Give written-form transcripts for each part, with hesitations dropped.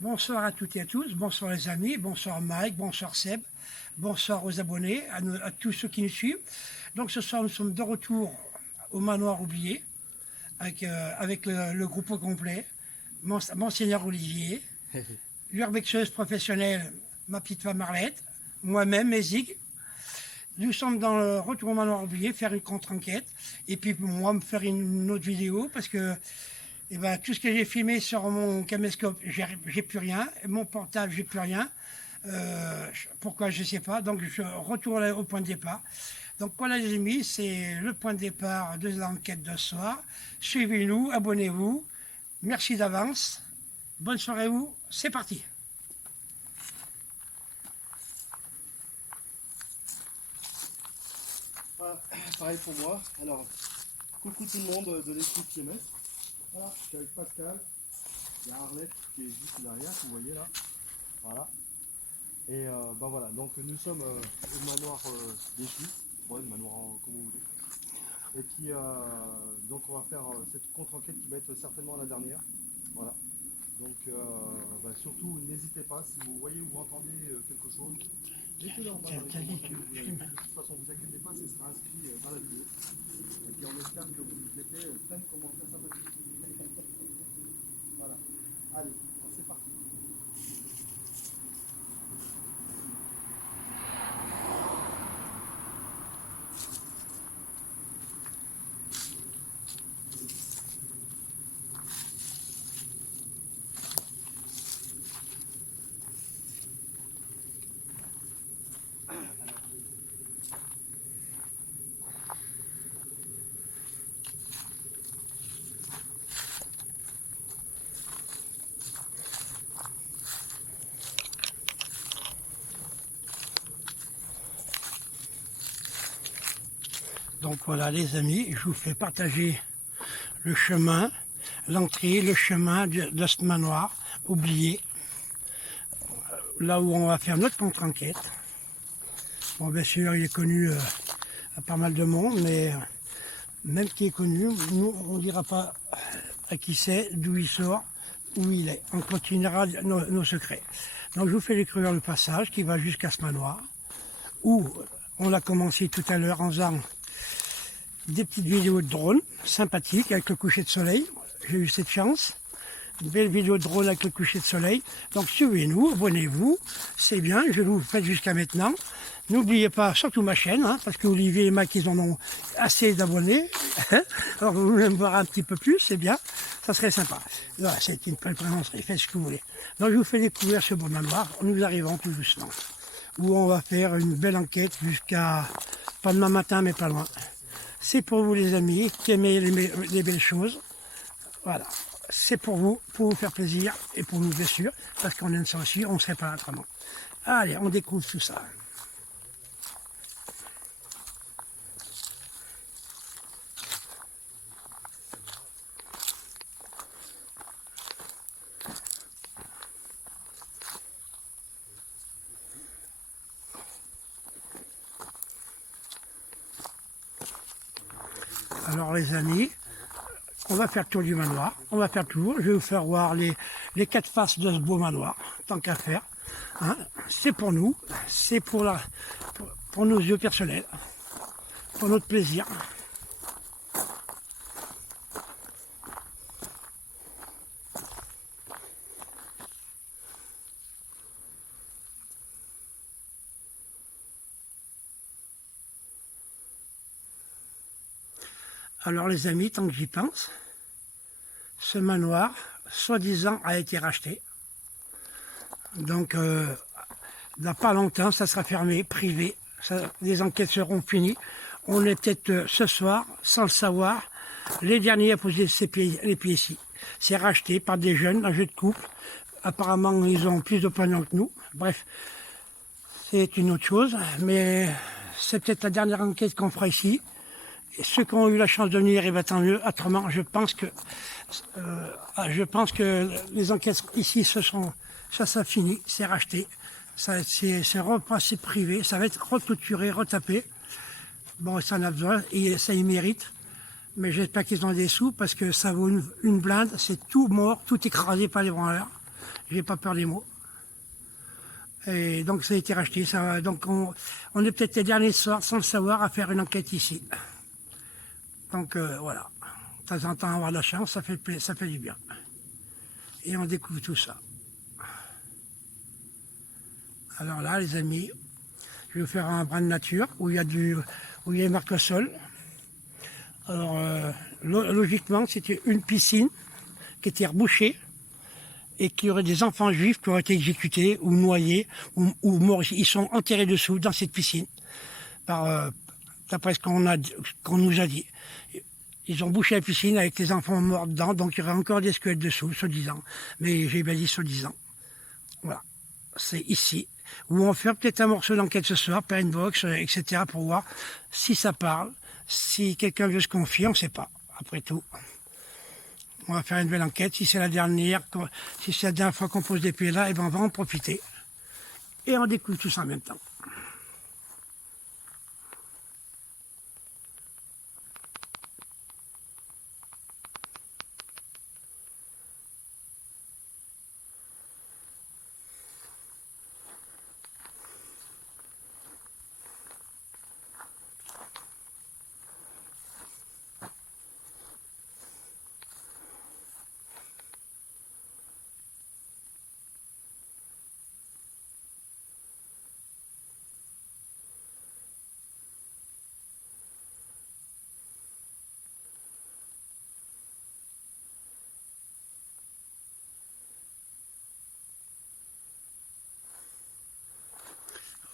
Bonsoir à toutes et à tous, bonsoir les amis, bonsoir Mike, bonsoir Seb, bonsoir aux abonnés, à tous ceux qui nous suivent. Donc ce soir nous sommes de retour au manoir oublié avec le groupe au complet, Monseigneur Olivier, l'urbexeuse professionnelle, ma petite femme Marlette, moi-même, Mézig. Nous sommes dans le retour au manoir oublié, faire une contre-enquête, et puis moi me faire une autre vidéo parce que tout ce que j'ai filmé sur mon caméscope, j'ai plus rien. Mon portable, j'ai plus rien. Pourquoi, je ne sais pas. Donc, je retourne au point de départ. Donc, voilà les amis, c'est le point de départ de l'enquête de ce soir. Suivez-nous, abonnez-vous. Merci d'avance. Bonne soirée à vous. C'est parti. Pareil pour moi. Alors, coucou tout le monde de l'équipe TMS. Voilà, je suis avec Pascal. Il y a Arlette qui est juste derrière, vous voyez là. Voilà. Et voilà, donc nous sommes au manoir des Suisses. Ouais, le manoir comme vous voulez. Et puis, donc on va faire cette contre-enquête qui va être certainement la dernière. Voilà. Donc, surtout, n'hésitez pas, si vous voyez ou vous entendez quelque chose, mettez-le en bas dans les commentaires. De toute façon, ne vous inquiétez pas, ce sera inscrit dans la vidéo. Et puis on espère que vous mettez plein de commentaires sympathiques. Voilà. Allez, c'est parti. Donc voilà les amis, je vous fais partager le chemin, l'entrée, le chemin de ce manoir oublié, là où on va faire notre contre-enquête. Bon, bien sûr, il est connu à pas mal de monde, mais même qui est connu, nous, on ne dira pas à qui c'est, d'où il sort, où il est. On continuera nos secrets. Donc je vous fais découvrir le passage qui va jusqu'à ce manoir, où on a commencé tout à l'heure en faisant des petites vidéos de drone sympathiques avec le coucher de soleil. J'ai eu cette chance. Une belle vidéo de drone avec le coucher de soleil. Donc suivez-nous, abonnez-vous. C'est bien, je vous le fais jusqu'à maintenant. N'oubliez pas, surtout ma chaîne, parce que Olivier et Mac, ils en ont assez d'abonnés. Alors vous voulez me voir un petit peu plus, c'est bien. Ça serait sympa. Voilà, c'est une préférence, faites ce que vous voulez. Donc je vous fais découvrir ce beau manoir. Nous arrivons tout doucement. Où on va faire une belle enquête jusqu'à, pas demain matin, mais pas loin. C'est pour vous les amis qui aimez les belles choses. Voilà, c'est pour vous faire plaisir et pour nous bien sûr, parce qu'on aime ça aussi, on ne serait pas là autrement. Allez, on découvre tout ça. Alors les amis, on va faire le tour du manoir, on va faire le tour, je vais vous faire voir les quatre faces de ce beau manoir, tant qu'à faire. C'est pour nous, c'est pour nos yeux personnels, pour notre plaisir. Alors les amis, tant que j'y pense, ce manoir, soi-disant, a été racheté. Donc, dans pas longtemps, ça sera fermé, privé. Les enquêtes seront finies. On est peut-être ce soir, sans le savoir, les derniers à poser les pieds ici. C'est racheté par des jeunes, un jeu de couple. Apparemment, ils ont plus de pognon que nous. Bref, c'est une autre chose. Mais c'est peut-être la dernière enquête qu'on fera ici. Et ceux qui ont eu la chance de venir, et tant mieux. Autrement, je pense que les enquêtes ici, ça fini, c'est racheté. C'est repassé privé, ça va être reclôturé, retapé. Bon, ça en a besoin, et ça y mérite. Mais j'espère qu'ils ont des sous, parce que ça vaut une blinde, c'est tout mort, tout écrasé par les branleurs. j'ai pas peur des mots. Et donc ça a été racheté. Donc on est peut-être les derniers soirs, sans le savoir, à faire une enquête ici. Donc voilà. De temps en temps, avoir de la chance, ça fait du bien. Et on découvre tout ça. Alors là, les amis, je vais vous faire un brin de nature où il y a un marc-sol. Alors, logiquement, c'était une piscine qui était rebouchée et qu'il y aurait des enfants juifs qui auraient été exécutés ou noyés ou morts. Ils sont enterrés dessous, dans cette piscine, d'après ce qu'on nous a dit. Ils ont bouché la piscine avec les enfants morts dedans, donc il y aurait encore des squelettes dessous, soi-disant. Mais j'ai bien dit soi-disant. Voilà. C'est ici, où on va faire peut-être un morceau d'enquête ce soir, par une box, etc., pour voir si ça parle, si quelqu'un veut se confier, on ne sait pas, après tout. On va faire une belle enquête, si c'est la dernière fois qu'on pose des pieds là, et ben on va en profiter. Et on découvre tout ça en même temps.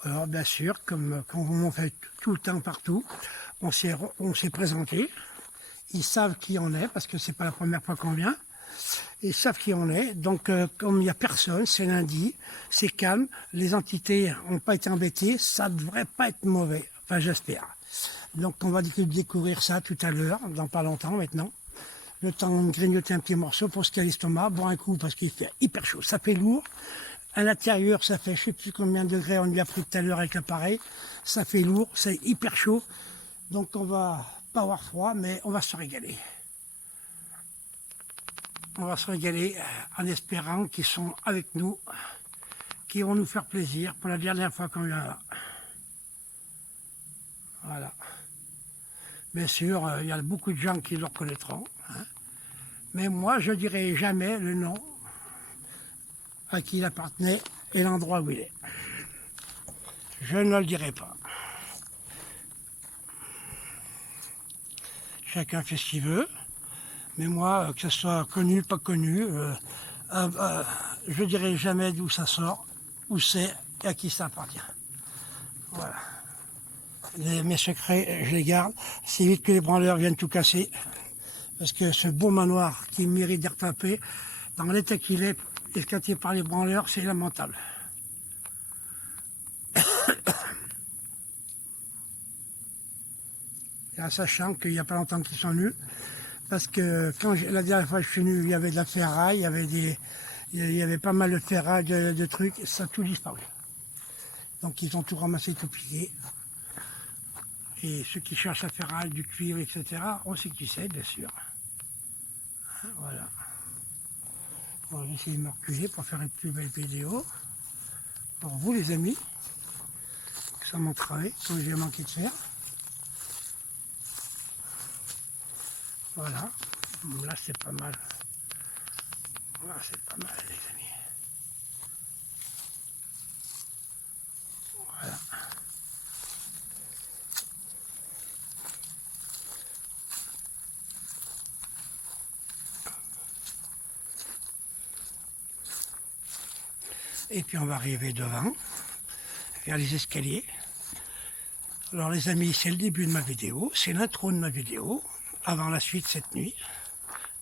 Alors bien sûr, comme on fait tout le temps partout, on s'est présenté. Ils savent qui on est, parce que c'est pas la première fois qu'on vient. Ils savent qui on est. Donc comme il n'y a personne, c'est lundi, c'est calme, les entités n'ont pas été embêtées, ça ne devrait pas être mauvais. Enfin j'espère. Donc on va découvrir ça tout à l'heure, dans pas longtemps maintenant. Le temps de grignoter un petit morceau pour se caler l'estomac, boire un coup parce qu'il fait hyper chaud, ça fait lourd. À l'intérieur, ça fait je ne sais plus combien de degrés on lui a pris tout à l'heure avec l'appareil. Ça fait lourd, c'est hyper chaud. Donc on va pas avoir froid, mais on va se régaler. On va se régaler en espérant qu'ils sont avec nous, qu'ils vont nous faire plaisir pour la dernière fois qu'on vient là. Voilà. Bien sûr, il y a beaucoup de gens qui le reconnaîtront. Hein. Mais moi, je ne dirai jamais le nom à qui il appartenait et l'endroit où il est. Je ne le dirai pas. Chacun fait ce qu'il veut, mais moi, que ce soit connu, pas connu, je ne dirai jamais d'où ça sort, où c'est et à qui ça appartient. Voilà. Mes secrets, je les garde. C'est vite que les branleurs viennent tout casser, parce que ce beau manoir qui mérite d'être tapé, dans l'état qu'il est, escaté par les branleurs, c'est lamentable. Et en sachant qu'il n'y a pas longtemps qu'ils sont venus, parce que la dernière fois que je suis venu, il y avait de la ferraille, il y avait pas mal de ferraille, de trucs, ça a tout disparu. Donc ils ont tout ramassé, tout plié. Et ceux qui cherchent la ferraille, du cuivre, etc., on sait qui c'est, bien sûr. Voilà. On va essayer de me reculer pour faire une plus belle vidéo. Pour vous, les amis, ça mon travail, comme j'ai manqué de faire. Voilà. Là, c'est pas mal. Là, c'est pas mal, les amis. Voilà. Et puis on va arriver devant, vers les escaliers. Alors les amis, c'est le début de ma vidéo, c'est l'intro de ma vidéo, avant la suite cette nuit.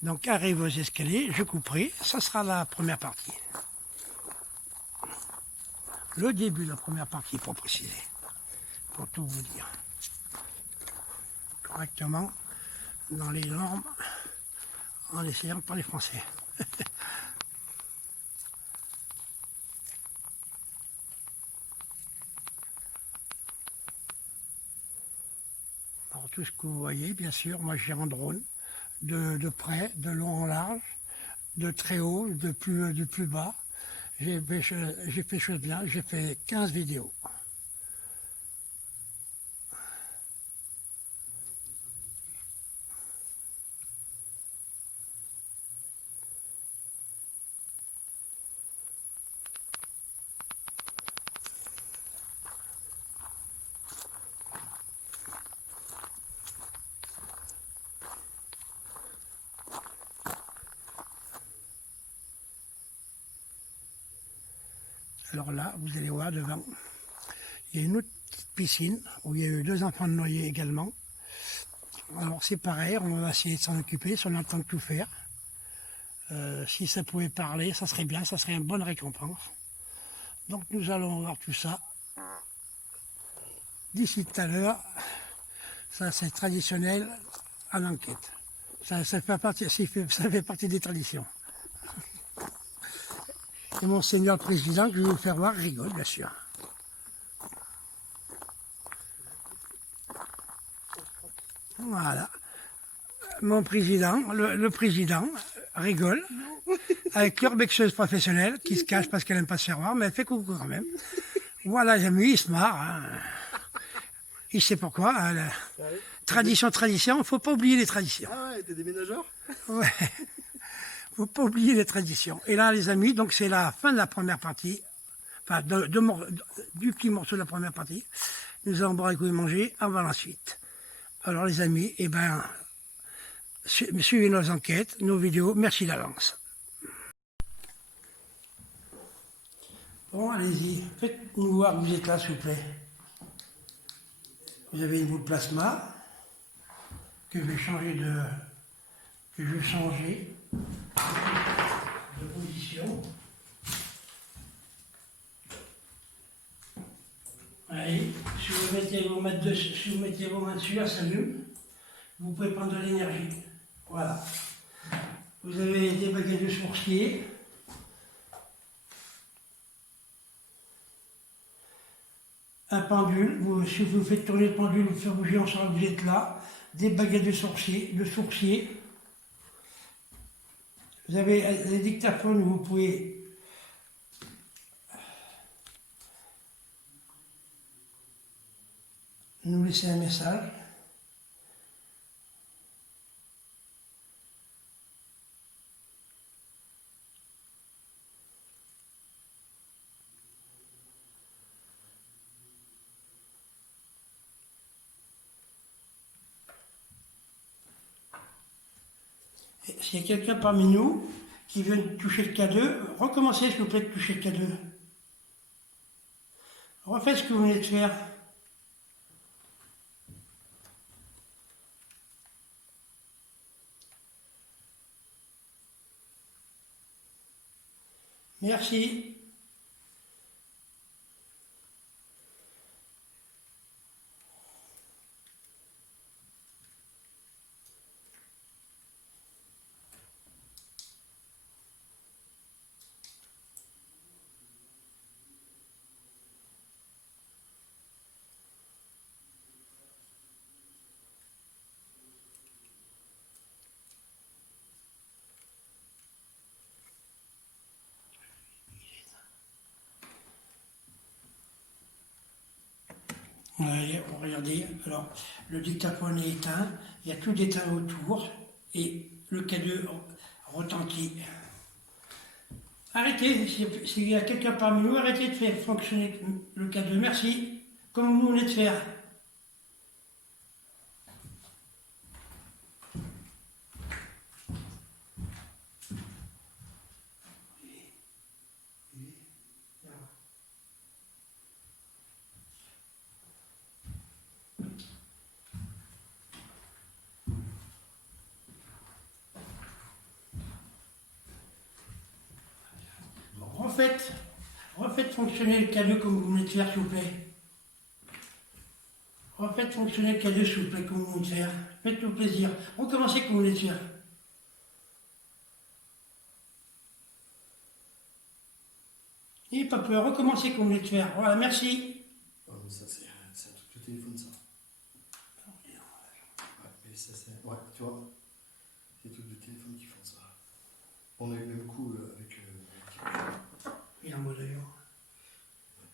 Donc arrive aux escaliers, je couperai, ça sera la première partie. Le début de la première partie, pour préciser, pour tout vous dire. Correctement, dans les normes, en essayant de parler français. Alors tout ce que vous voyez, bien sûr, moi j'ai un drone, de près, de long en large, de très haut, de plus bas. j'ai fait chose bien, j'ai fait 15 vidéos. Alors là, vous allez voir devant, il y a une autre petite piscine où il y a eu 2 enfants de noyés également. Alors c'est pareil, on va essayer de s'en occuper, si on a le temps de tout faire. Si ça pouvait parler, ça serait bien, ça serait une bonne récompense. Donc nous allons voir tout ça d'ici tout à l'heure. Ça c'est traditionnel en enquête. Ça fait partie des traditions. Et mon Seigneur le Président, que je vais vous faire voir, rigole bien sûr. Voilà. Mon président, le président, rigole avec l'urbexeuse professionnelle qui se cache parce qu'elle n'aime pas se faire voir, mais elle fait coucou quand même. Voilà, les amis, il se marre. Hein. Il sait pourquoi. Hein, tradition, il ne faut pas oublier les traditions. Ah ouais, t'es déménageur? Ouais, faut pas oublier les traditions. Et là, les amis, donc c'est la fin de la première partie, enfin du petit morceau de la première partie. Nous allons boire et manger avant la suite. Alors les amis, eh ben, suivez nos enquêtes, nos vidéos. Merci d'avance. Bon, allez-y, faites-nous voir que vous êtes là, s'il vous plaît. Vous avez une boule de plasma que je vais changer de position. Allez, si vous mettez vos mains dessus, elle s'allume. Vous pouvez prendre de l'énergie. Voilà. Vous avez des baguettes de sourcier. Un pendule, si vous faites tourner le pendule, vous faites bouger, on sent que vous êtes là. Des baguettes de sourcier. Vous avez des dictaphones où vous pouvez nous laisser un message. S'il y a quelqu'un parmi nous qui veut toucher le K2, recommencez s'il vous plaît de toucher le K2. Refaites ce que vous venez de faire. Merci. Regardez, alors le dictaphone est éteint, il y a tout d'éteint autour et le K2 retentit. Arrêtez, s'il y a quelqu'un parmi nous, arrêtez de faire fonctionner le K2, merci, comme vous venez de faire. Refaites fonctionner le K2 comme vous venez de faire, s'il vous plaît. Refaites fonctionner le K2, s'il vous plaît, comme vous venez de faire. Faites-nous plaisir. Recommencez comme vous venez de faire. N'ayez pas peur, recommencez comme vous venez de faire. Voilà, merci. Oh, mais ça, c'est un truc de téléphone, ça. Ouais, mais ça, c'est. Ouais, tu vois. C'est des trucs de téléphone qui font ça. On a eu le même coup avec. Il est en mode avion.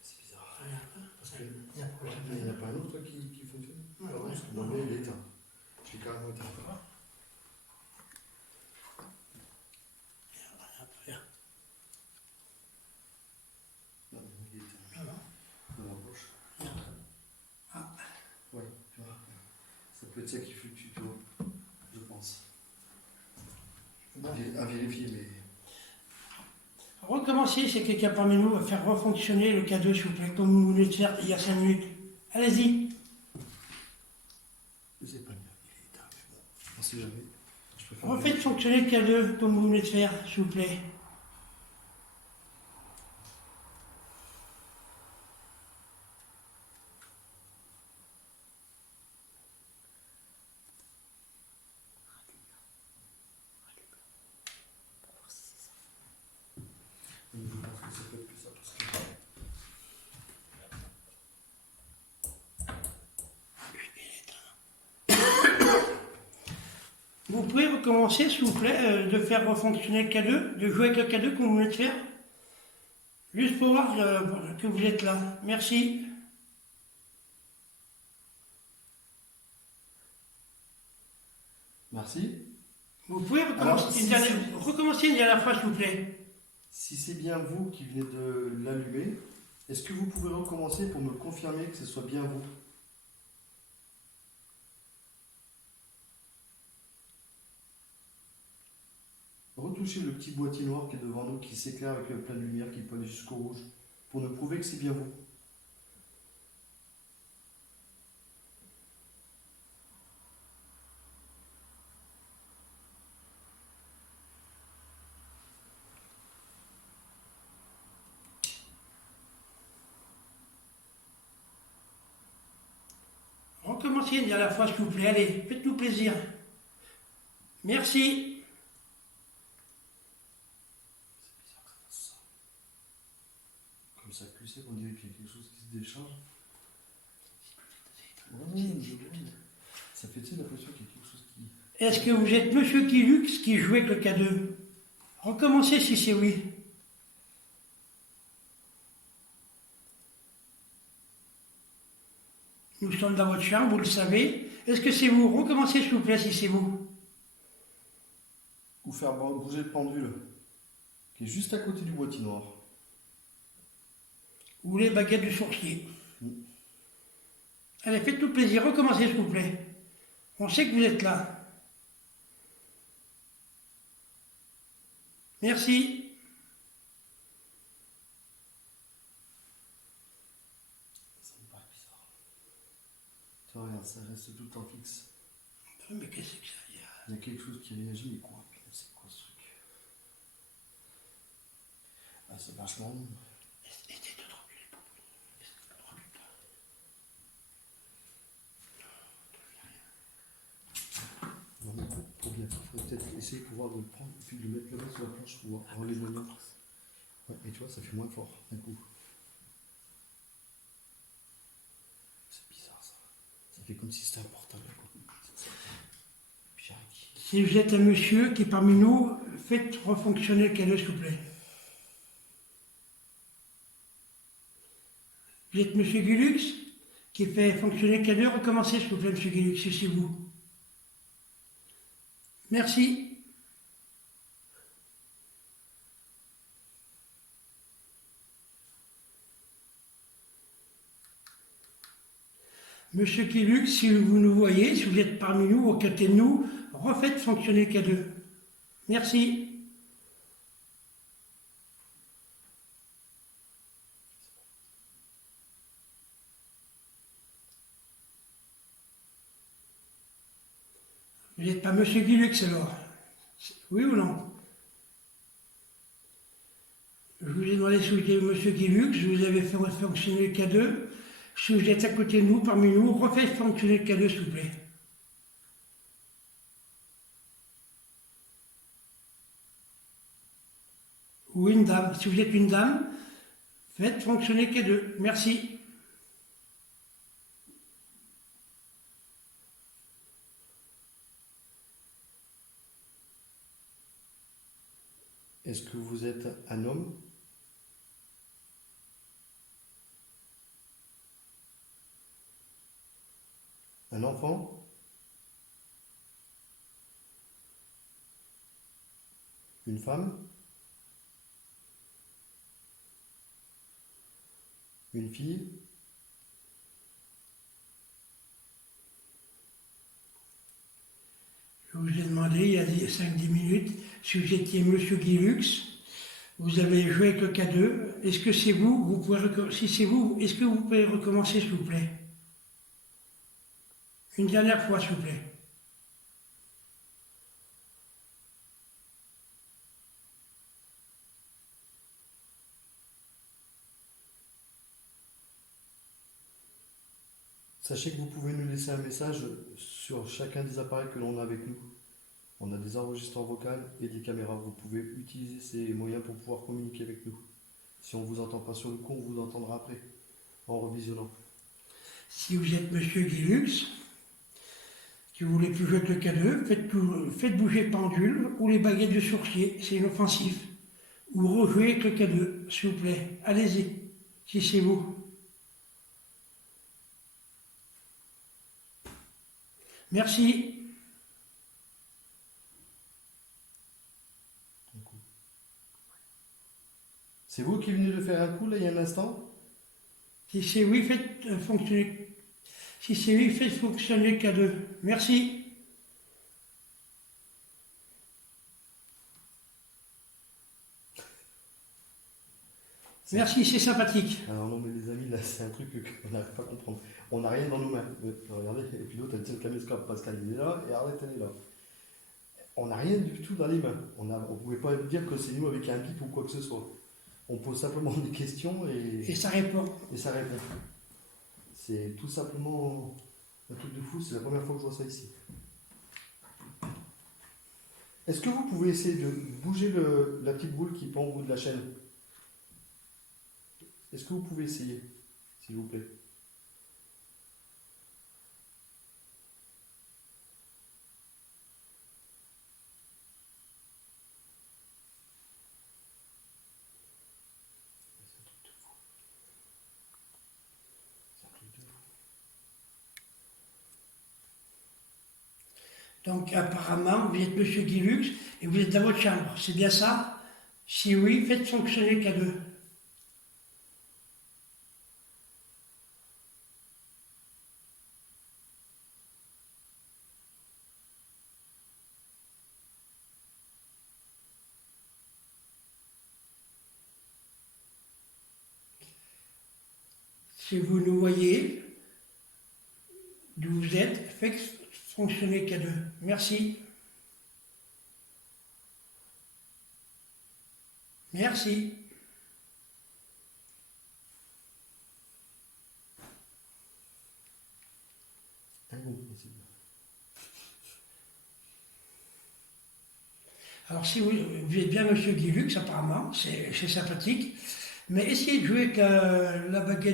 C'est bizarre. Parce que Il n'y en a pas un autre qui fonctionne? Ouais, Ah, ouais. parce que moi, il est éteint. Je l'ai carrément éteint. Après, Non, il est éteint. voilà. Dans la poche. Ah. Ouais, tu vois. Ça peut être ça qui fluctue, tu vois. Je pense. Bon. À vérifier, mais. Recommencer, c'est quelqu'un parmi nous va faire refonctionner le K2, s'il vous plaît, comme vous venez de faire il y a 5 minutes. Allez-y. Je sais pas bien, il est éteint, mais bon. On sait jamais. Je préfère. Refaites fonctionner le K2, comme vous venez de faire, s'il vous plaît. Je pense que ça peut être que ça, parce que. Vous pouvez recommencer, s'il vous plaît, de faire refonctionner le K2, de jouer avec le K2 comme vous venez de faire. Juste pour voir que vous êtes là. Merci. Merci. Vous pouvez recommencer, recommencer une dernière fois, s'il vous plaît. Si c'est bien vous qui venez de l'allumer, est-ce que vous pouvez recommencer pour me confirmer que ce soit bien vous? Retouchez le petit boîtier noir qui est devant nous, qui s'éclaire avec plein de lumière, qui peut aller jusqu'au rouge, pour nous prouver que c'est bien vous. Recommencez une dernière fois, s'il vous plaît. Allez, faites-nous plaisir. Merci. C'est bizarre que ça fasse ça. Comme ça, tu sais, on dirait qu'il y a quelque chose qui se décharge. Ouais, je vois. Ça fait, tu sais, l'impression qu'il y a quelque chose qui. Est-ce que vous êtes Monsieur Kilux qui jouait avec le K2? Recommencez si c'est oui. Nous sommes dans votre chambre, vous le savez. Est-ce que c'est vous? Recommencez s'il vous plaît si c'est vous. Ou faire bouger le pendule, qui est juste à côté du boîtier noir. Ou les baguettes du sourcier. Mm. Allez, faites-nous plaisir, recommencez s'il vous plaît. On sait que vous êtes là. Merci. Ça me paraît bizarre. Tu vois, regarde, ça reste tout le temps fixe. Mais qu'est-ce que ça y a? Il y a quelque chose qui réagit, mais quoi? C'est quoi ce truc? Ah, c'est vachement long. Essayez de remuer les poupées. Remue pas. Non, mais pour bien faire, il faudrait peut-être essayer de pouvoir le prendre et puis de le mettre là-bas sur la planche pour voir enlever le main. Ouais, et tu vois, ça fait moins fort d'un coup. C'est bizarre ça. Ça fait comme si c'était un portable. Puis Si vous êtes un monsieur qui est parmi nous, faites refonctionner le K2 s'il vous plaît. Vous êtes Monsieur Gulux qui fait fonctionner le K2, recommencez s'il vous plaît Monsieur Gulux, si c'est vous. Merci. Monsieur Gulux, si vous nous voyez, si vous êtes parmi nous, aux côtés de nous, refaites fonctionner le K2. Merci. Vous n'êtes pas Monsieur Gulux alors? Oui ou non? Je vous ai demandé si vous étiez Monsieur Gulux, je vous avais fait fonctionner le K2. Si vous êtes à côté de nous, parmi nous, refaites fonctionner le K2 s'il vous plaît. Ou une dame. Si vous êtes une dame, faites fonctionner le K2. Merci. est-ce que vous êtes un homme? un enfant, une femme, une fille, Je vous ai demandé il y a 5-10 minutes si vous étiez Monsieur Guilux. Vous avez joué avec le K2. Est-ce que c'est vous? Si c'est vous, est-ce que vous pouvez recommencer, s'il vous plaît? Une dernière fois, s'il vous plaît. sachez que vous pouvez nous laisser un message sur chacun des appareils que l'on a avec nous. On a des enregistreurs vocaux et des caméras. Vous pouvez utiliser ces moyens pour pouvoir communiquer avec nous. Si on ne vous entend pas sur le coup, on vous entendra après, en revisionnant. Si vous êtes Monsieur Guilux, que vous voulez plus jouer avec le K2, faites bouger le pendule ou les baguettes de sourcier, c'est inoffensif. Ou rejouez avec le K2, s'il vous plaît. Allez-y, si c'est vous. Merci. C'est vous qui venez de faire un coup là il y a un instant? Si c'est oui, faites fonctionner. Si c'est oui, faites fonctionner le K2. Merci. Merci, c'est sympathique. Alors non mais les amis, là c'est un truc qu'on n'arrive pas à comprendre. On n'a rien dans nos mains. Regardez, et puis l'autre elle tient le caméscope, Pascal il est là, et Arlette elle est là. On n'a rien du tout dans les mains. On ne pouvait pas dire que c'est nous avec un bip ou quoi que ce soit. On pose simplement des questions Et ça répond. et ça répond. C'est tout simplement un truc de fou, c'est la première fois que je vois ça ici. Est-ce que vous pouvez essayer de bouger la petite boule qui pend au bout de la chaîne? Est-ce que vous pouvez essayer, s'il vous plaît? C'est un truc de fou. Donc apparemment, vous êtes Monsieur Guilux et vous êtes dans votre chambre. C'est bien ça? Si oui, faites fonctionner le K2. Si vous nous voyez, d'où vous êtes, faites fonctionner le K2. Merci. Merci. Un coup, possible. Alors si vous êtes bien Monsieur Guilux, apparemment, c'est sympathique. Mais essayez de jouer avec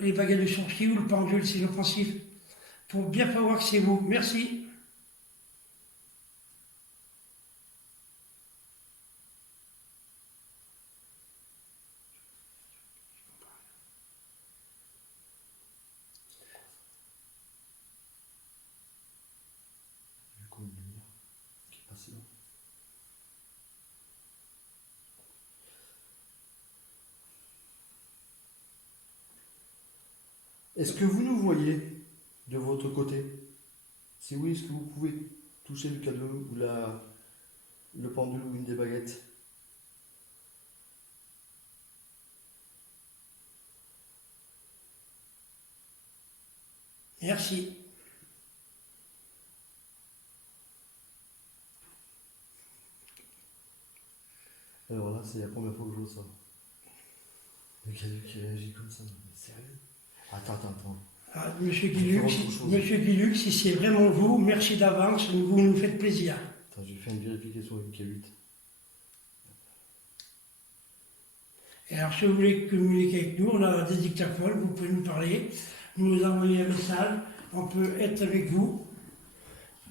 les baguettes de sourcil ou le pendule, c'est inoffensif. Pour bien faire voir que c'est vous. Merci. Vu qu'on a une lumière qui est passée là. Est-ce que vous nous voyez de votre côté? Si oui, est-ce que vous pouvez toucher le K2 ou le pendule ou une des baguettes? Merci. Alors là, c'est la première fois que je vois ça. Le K2 qui réagit comme ça, mais sérieux? Attends. Ah, Monsieur Guilux, si c'est vraiment vous, merci d'avance, vous nous faites plaisir. Attends, j'ai fait une vérification avec K8. Et alors, si vous voulez communiquer avec nous, on a des dictaphones, vous pouvez nous parler, nous envoyer un message, on peut être avec vous,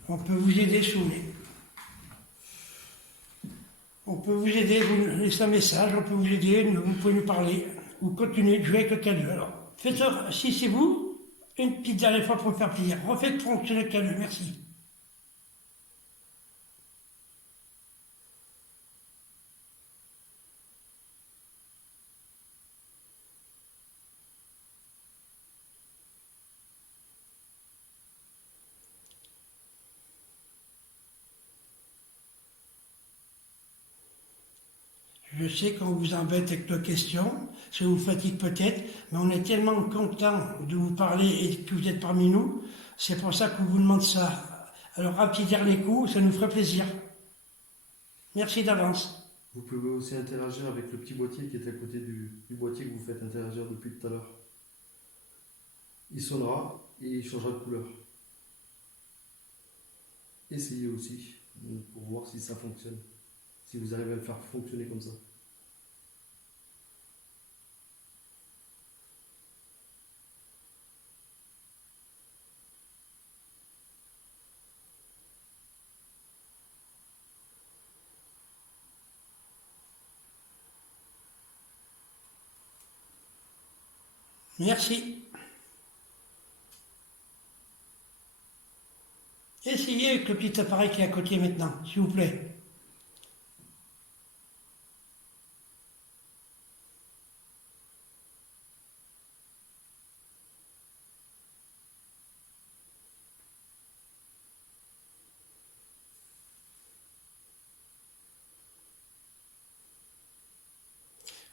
on peut vous aider si vous voulez. On peut vous aider, vous laissez un message, on peut vous aider, vous pouvez nous parler, ou continuer de jouer avec le K2. Alors, faites ça, si c'est vous, Une petite dernière fois pour me faire plaisir. Refaites fonctionner le câble, merci. Je sais qu'on vous embête avec nos questions, ça vous fatigue peut-être, mais on est tellement content de vous parler et que vous êtes parmi nous, c'est pour ça qu'on vous demande ça. Alors, un petit dernier coup, ça nous ferait plaisir. Merci d'avance. Vous pouvez aussi interagir avec le petit boîtier qui est à côté du boîtier que vous faites interagir depuis tout à l'heure. Il sonnera et il changera de couleur. Essayez aussi pour voir si ça fonctionne. Si vous arrivez à le faire fonctionner comme ça. Merci. Essayez avec le petit appareil qui est à côté maintenant, s'il vous plaît.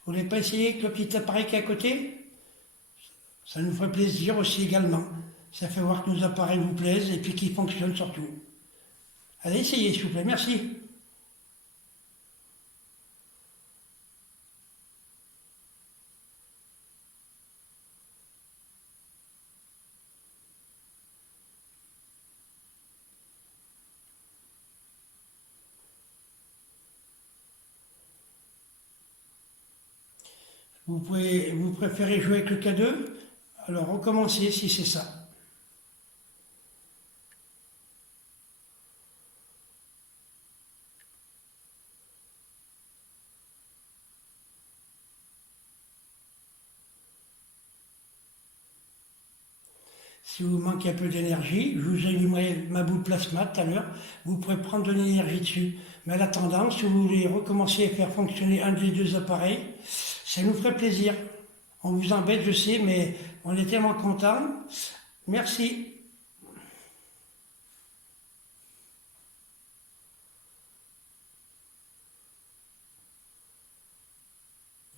Vous voulez pas essayer avec le petit appareil qui est à côté? Ça nous ferait plaisir aussi également. Ça fait voir que nos appareils vous plaisent et puis qu'ils fonctionnent surtout. Allez, essayez s'il vous plaît, merci. Vous préférez jouer avec le K2? Alors recommencez si c'est ça. Si vous manquez un peu d'énergie, je vous allumerai ma boule plasma tout à l'heure, vous pourrez prendre de l'énergie dessus. Mais en attendant, si vous voulez recommencer à faire fonctionner un des deux appareils, ça nous ferait plaisir. On vous embête, je sais, mais on est tellement contents. Merci.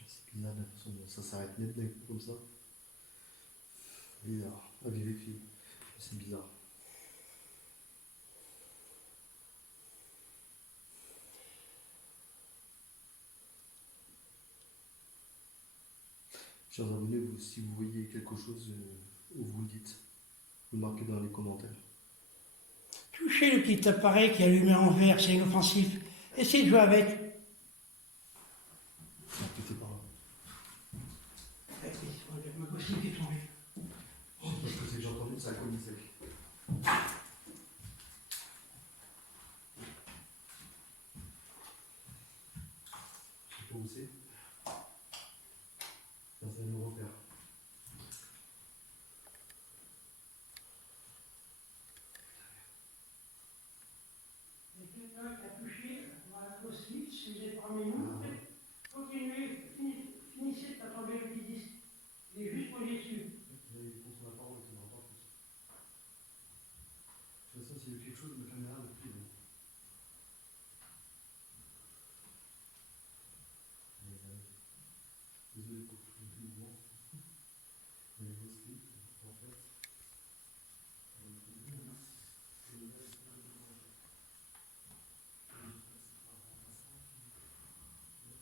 C'est bizarre la façon dont ça s'arrête net d'un coup comme ça. Bizarre. À vérifier. C'est bizarre. Chers abonnés, si vous voyez quelque chose, vous le dites. Vous le marquez dans les commentaires. Touchez le petit appareil qui est allumé en vert, c'est inoffensif. Essayez de jouer avec. Répétez par là. Parce que c'est que j'ai entendu, ça a commis sec. Je sais pas où c'est. Dans un nouveau repère. Il y a quelqu'un qui a touché, voilà, aussi, si vous êtes parmi nous, continuez, finissez de tomber le petit disque. Il est juste posé dessus. Il pose la parole, il ne pas plus. De toute façon, s'il y a quelque chose, ma caméra le plie. Désolé pour tout le mouvement. Mais les grosses clips, en fait.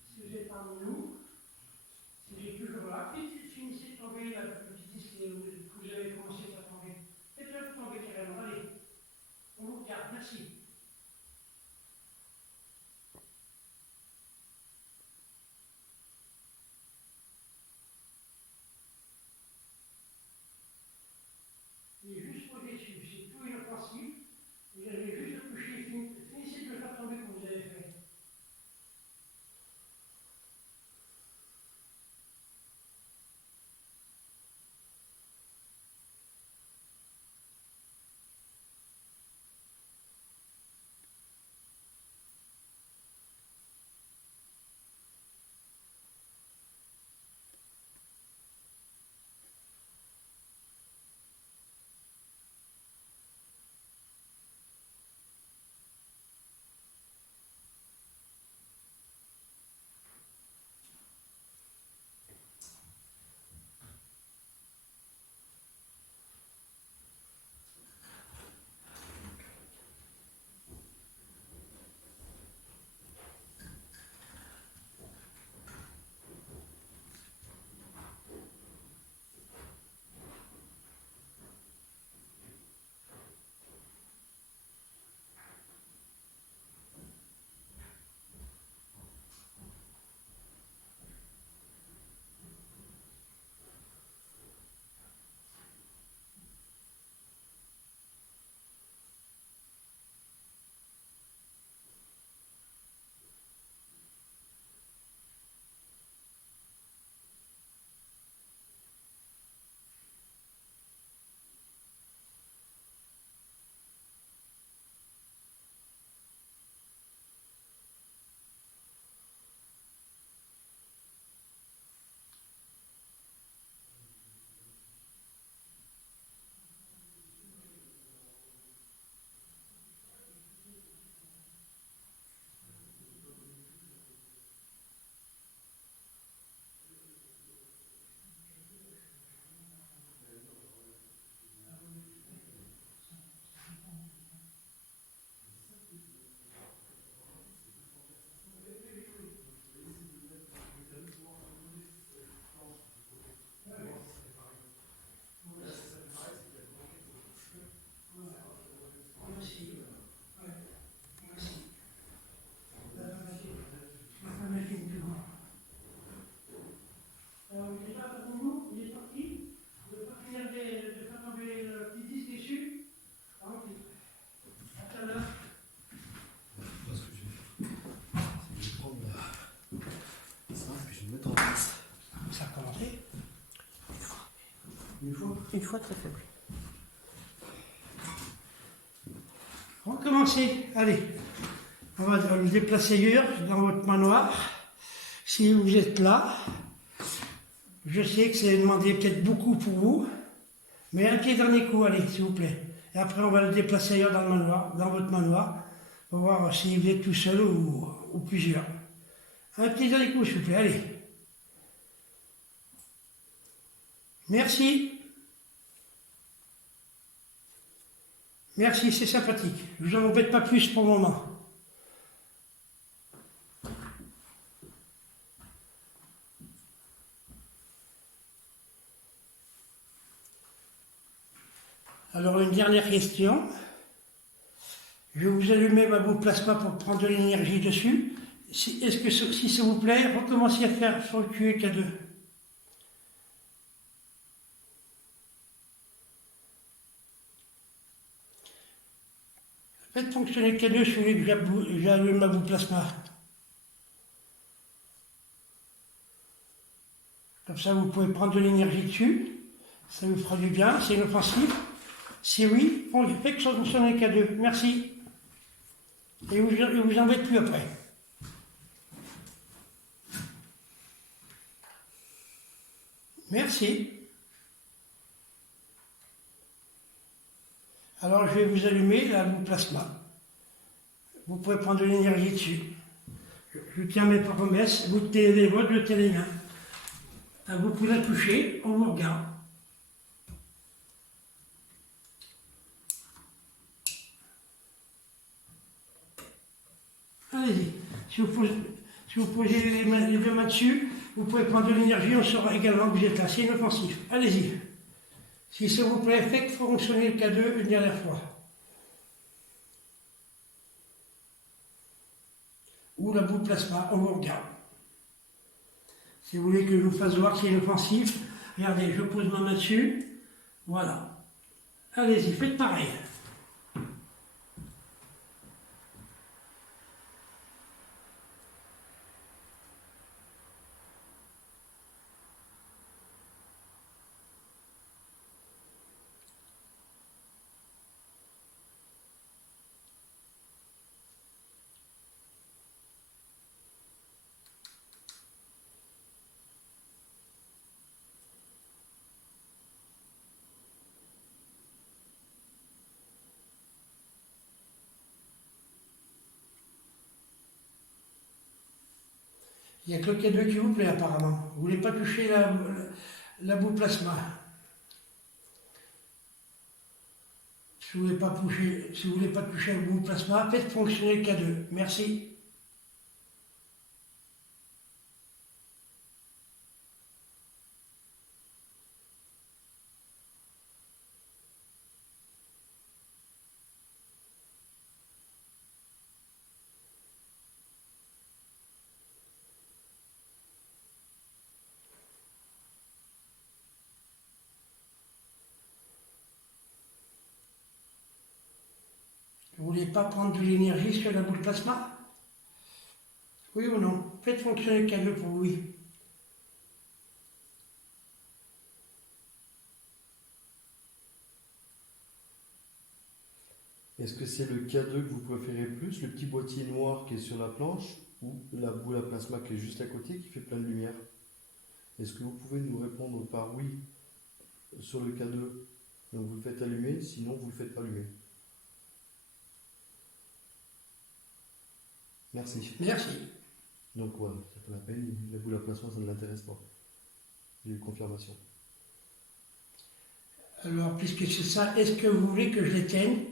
Si vous êtes parmi nous, si vous êtes toujours là, finissez de tomber le petit disque que vous avez commencé à tomber. Faites-le tomber carrément, allez. On vous regarde, merci. Il est juste posé dessus, c'est tout inoffensif. Vous avez juste le toucher, finissez de le faire tomber comme vous avez fait. Une fois. Une fois très faible. Recommencez. Allez. On va le déplacer ailleurs, dans votre manoir. Si vous êtes là, je sais que c'est demandé peut-être beaucoup pour vous, mais un petit dernier coup, allez, s'il vous plaît. Et après, on va le déplacer ailleurs dans le manoir, dans votre manoir, pour voir si vous êtes tout seul ou plusieurs. Un petit dernier coup, s'il vous plaît, allez. Merci. Merci, c'est sympathique. Je vous en embête pas plus pour le moment. Alors, une dernière question. Je vais vous allumer ma boule plasma pour prendre de l'énergie dessus. Est-ce que, si s'il vous plaît, recommencez à faire sur le QEK2. Faites fonctionner le K2 si vous voulez que j'allume ma boule plasma. Comme ça, vous pouvez prendre de l'énergie dessus. Ça vous fera du bien. C'est inoffensif. Si oui, faites fonctionner le K2. Merci. Et vous embête plus après. Merci. Alors, je vais vous allumer la boule plasma. Vous pouvez prendre de l'énergie dessus. Je tiens mes promesses. Vous tenez les vôtres, je tiens les miens. Vous pouvez la toucher, on vous regarde. Allez-y. Si vous posez les deux mains dessus, vous pouvez prendre de l'énergie, on saura également que vous êtes là. C'est inoffensif. Allez-y. Si s'il vous plaît, faites fonctionner le K2 une dernière fois. Ou la boule plasma, on vous regarde. Si vous voulez que je vous fasse voir que c'est inoffensif, regardez, je pose ma main dessus. Voilà. Allez-y, faites pareil. Il n'y a que le K2 qui vous plaît apparemment. Vous ne voulez pas toucher la boule plasma. Si vous ne voulez pas toucher la boule plasma, faites fonctionner le K2. Merci. Vous ne voulez pas prendre de l'énergie sur la boule plasma? Oui ou non? Faites fonctionner le K2 pour oui. Est-ce que c'est le K2 que vous préférez plus, le petit boîtier noir qui est sur la planche, ou la boule à plasma qui est juste à côté qui fait plein de lumière? Est-ce que vous pouvez nous répondre par oui sur le K2? Donc vous le faites allumer, sinon vous le faites pas allumer. Merci. Merci. Donc voilà, ça pas la peine, la boule à plasma ça ne l'intéresse pas. J'ai eu confirmation. Alors, puisque c'est ça, est-ce que vous voulez que je l'éteigne?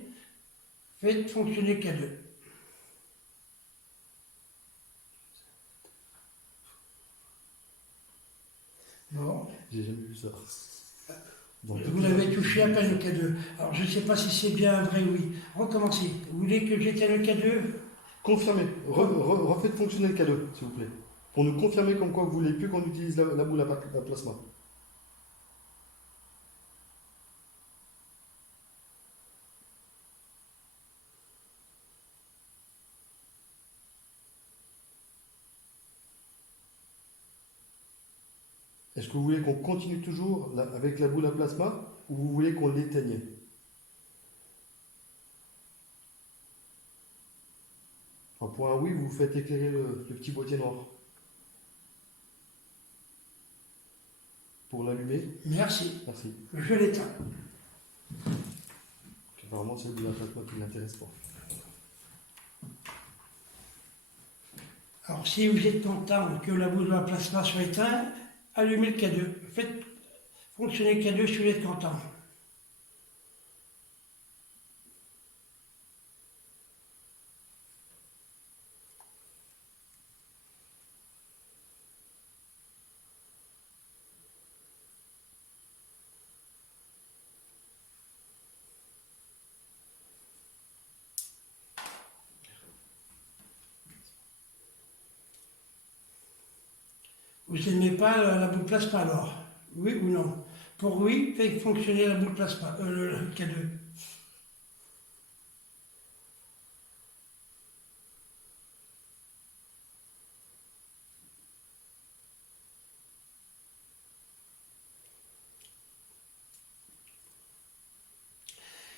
Faites fonctionner le K2. Bon. J'ai jamais vu ça. Vous l'avez touché à peine le K2. Alors, je ne sais pas si c'est bien un vrai oui. Recommencez. Vous voulez que j'éteigne le K2? Confirmez. Refaites fonctionner le K2, s'il vous plaît. Pour nous confirmer comme quoi vous voulez plus qu'on utilise la boule à plasma. Est-ce que vous voulez qu'on continue toujours avec la boule à plasma ou vous voulez qu'on l'éteigne? En point oui, vous faites éclairer le petit boîtier noir. Pour l'allumer, Merci. merci. Je l'éteins. Apparemment, c'est le boule à plasma qui ne l'intéresse pas. Alors, si vous êtes content que la boule à plasma soit éteinte, allumez le K2. Faites fonctionner le K2 si vous êtes content. Vous n'aimez pas la boule plasma alors? Oui ou non? Pour oui, faites fonctionner la boule plasma, le K2.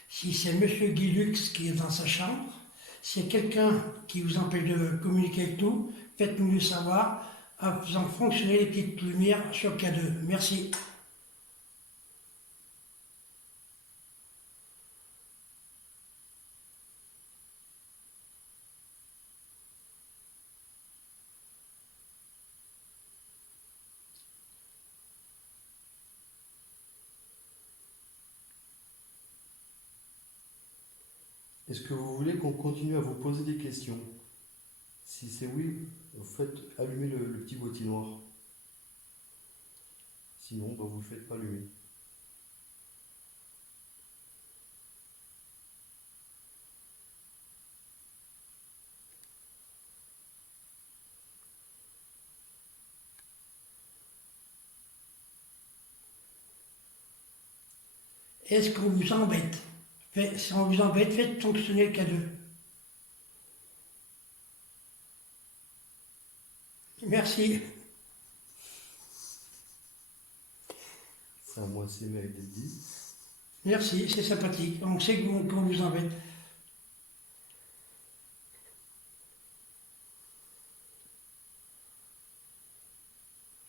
Si c'est Monsieur Guilux qui est dans sa chambre, s'il y a quelqu'un qui vous empêche de communiquer avec nous, faites-nous le savoir en faisant fonctionner les petites lumières sur le K2. Merci. Est-ce que vous voulez qu'on continue à vous poser des questions? Si c'est oui, vous faites allumer le petit boîtier noir. Sinon, bah, vous ne le faites pas allumer. Est-ce qu'on vous embête? Si on vous embête, faites fonctionner le K2. Merci. C'est à moi, c'est mérite d'être dit. Merci, c'est sympathique. On sait qu'on vous embête.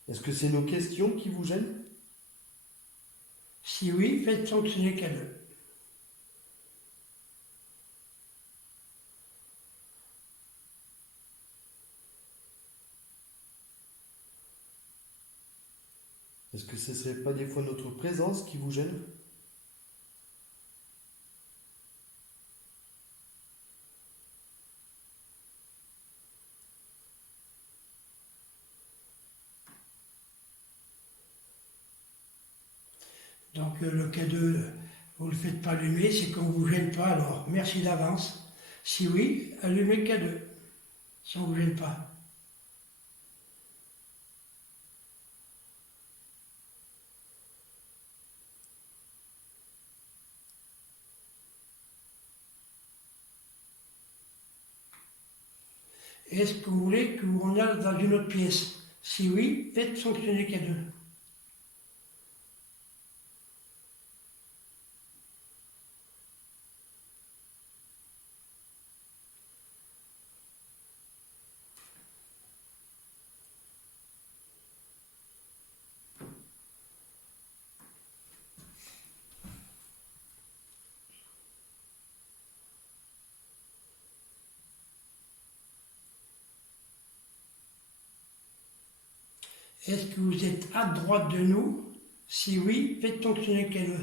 Est-ce que c'est nos questions qui vous gênent? Si oui, faites fonctionner le K2. Est-ce que ce ne serait pas des fois notre présence qui vous gêne? Donc le K2, vous ne le faites pas allumer, c'est qu'on ne vous gêne pas, alors merci d'avance. Si oui, allumez le K2, si on ne vous gêne pas. Est-ce que vous voulez qu'on aille dans une autre pièce? Si oui, faites fonctionner le K2. Est-ce que vous êtes à droite de nous? Si oui, faites fonctionner le K2.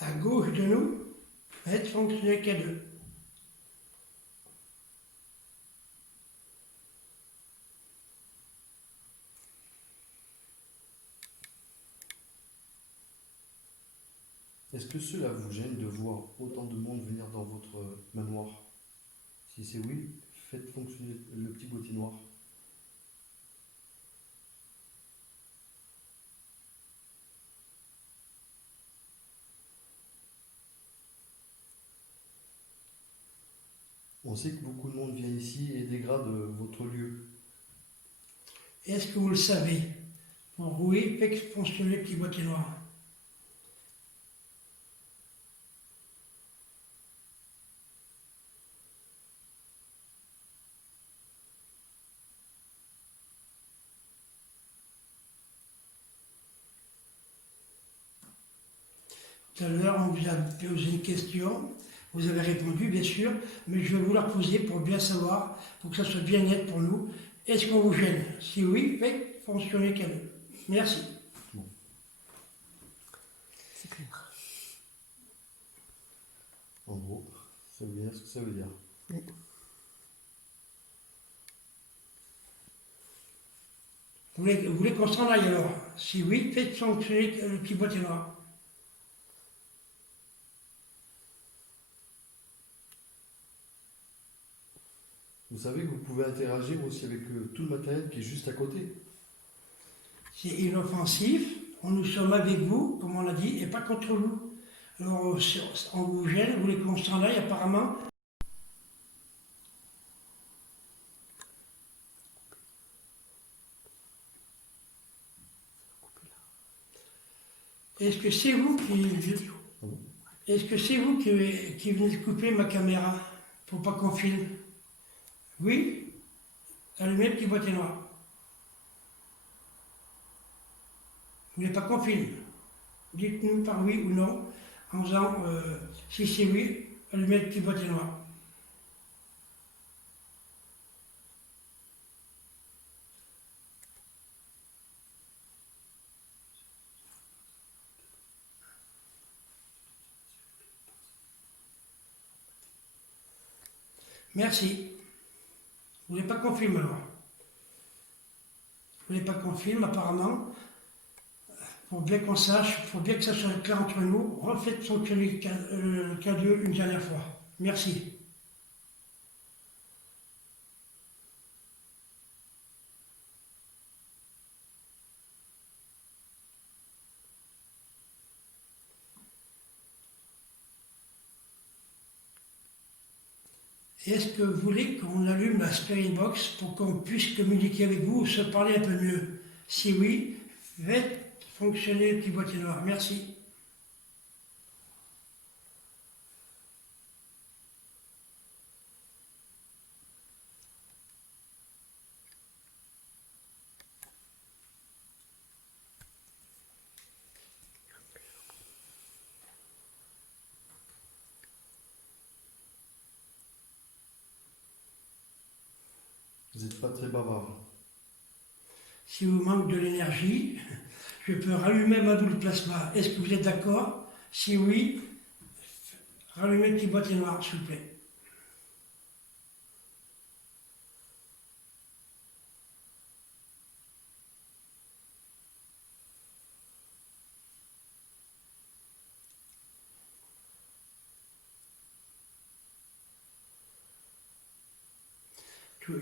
À gauche de nous, faites fonctionner le K2. Est-ce que cela vous gêne de voir autant de monde venir dans votre manoir? Si c'est oui, faites fonctionner le petit boîtier noir. On sait que beaucoup de monde vient ici et dégrade votre lieu. Est-ce que vous le savez? Bon, oui, faites fonctionner le petit boîtier noir. Tout à l'heure, on vous a posé une question. Vous avez répondu, bien sûr, mais je vais vous la poser pour bien savoir, pour que ça soit bien net pour nous. Est-ce qu'on vous gêne? Si oui, faites fonctionner Canon. Merci. Bon. C'est clair. En gros, ça veut dire ce que ça veut dire. Oui. Vous voulez qu'on s'en aille alors? Si oui, faites fonctionner le petit boîtier noir. Vous savez que vous pouvez interagir aussi avec tout le matériel qui est juste à côté. C'est inoffensif, nous sommes avec vous, comme on l'a dit, et pas contre vous. Alors, on vous gêne, vous voulez qu'on s'en aille apparemment. Est-ce que c'est vous qui venez de couper ma caméra pour pas qu'on filme? Oui? Allumez le petit boîtier noir. Vous voulez pas qu'on filme? Dites-nous par oui ou non, en faisant si c'est oui, allumez le petit boîtier noir. Merci. Vous voulez pas qu'on filme alors? Vous voulez pas qu'on filme apparemment? Pour bien qu'on sache, pour bien que ça soit clair entre nous, refaites fonctionner le K2 une dernière fois. Merci. Est-ce que vous voulez qu'on allume la Spirit Box pour qu'on puisse communiquer avec vous ou se parler un peu mieux? Si oui, faites fonctionner le petit boîtier noir. Merci. Vous n'êtes pas très bavard. Si vous manque de l'énergie, je peux rallumer ma boule plasma. Est-ce que vous êtes d'accord? Si oui, rallumez le petit boîtier noir, s'il vous plaît.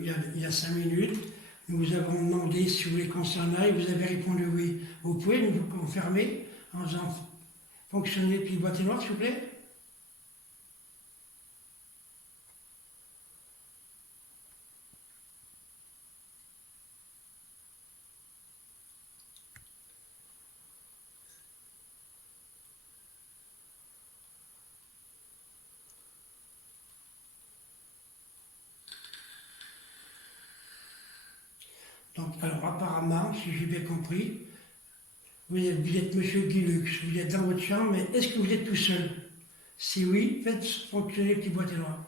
Il y a 5 minutes, nous vous avons demandé si vous voulez qu'on s'en aille, vous avez répondu oui. Vous pouvez nous confirmer en faisant fonctionner le petit boîtier noir, s'il vous plaît? Donc, alors apparemment, si j'ai bien compris, vous êtes Monsieur Guilux, vous êtes dans votre chambre, mais est-ce que vous êtes tout seul? Si oui, faites fonctionner le petit boîtier noir.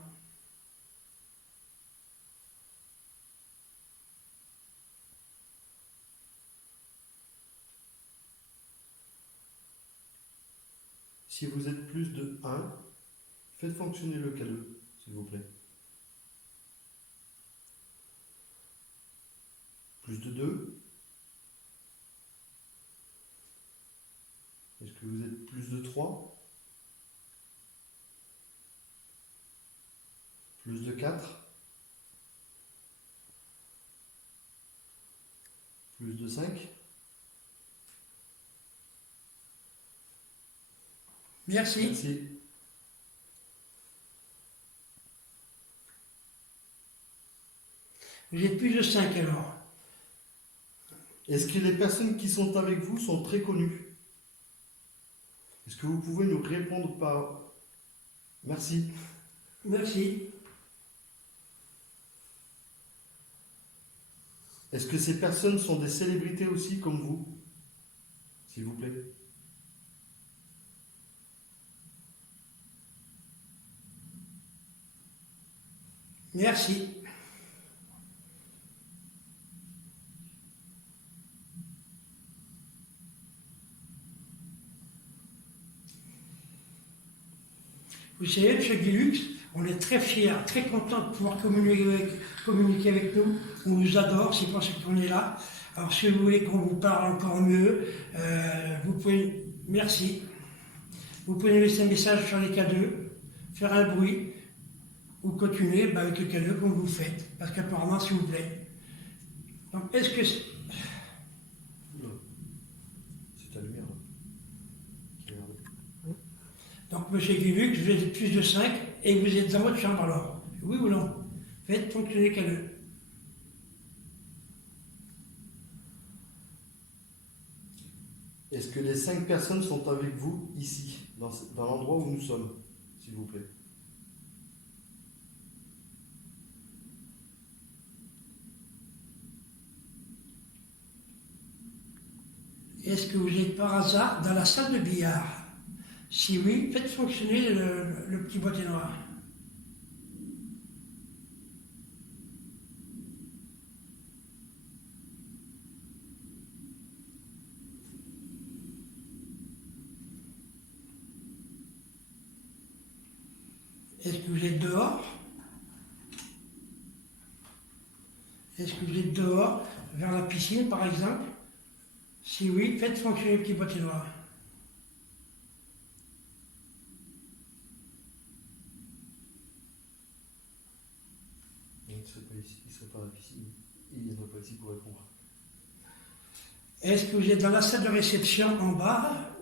Si vous êtes plus de 1, faites fonctionner le K2, s'il vous plaît. Plus de 2. Est-ce que vous êtes plus de 3? Plus de 4? Plus de 5? Merci. Merci. Vous êtes plus de 5 alors. Est-ce que les personnes qui sont avec vous sont très connues? Est-ce que vous pouvez nous répondre par... Merci. Merci. Est-ce que ces personnes sont des célébrités aussi comme vous? S'il vous plaît. Merci. Vous savez, M. Guilux, on est très fiers, très contents de pouvoir communiquer avec nous. On nous adore, c'est pour ça qu'on est là. Alors, si vous voulez qu'on vous parle encore mieux, vous pouvez... Merci. Vous pouvez nous laisser un message sur les K2, faire un bruit, ou continuer avec le K2 comme vous le faites. Parce qu'apparemment, s'il vous plaît. Donc, est-ce que... C'est ta lumière. Donc, M. Guilux, vous êtes plus de 5 et vous êtes dans votre chambre alors. Oui ou non? Faites fonctionner K2. Est-ce que les 5 personnes sont avec vous ici, dans l'endroit où nous sommes, s'il vous plaît? Est-ce que vous êtes par hasard dans la salle de billard? Si oui, faites fonctionner le petit boîtier noir. Est-ce que vous êtes dehors? Est-ce que vous êtes dehors, vers la piscine par exemple? Si oui, faites fonctionner le petit boîtier noir. Il ne serait pas ici, il ne serait pas à la piscine. Il ne serait pas ici pour répondre. Est-ce que vous êtes dans la salle de réception en bas,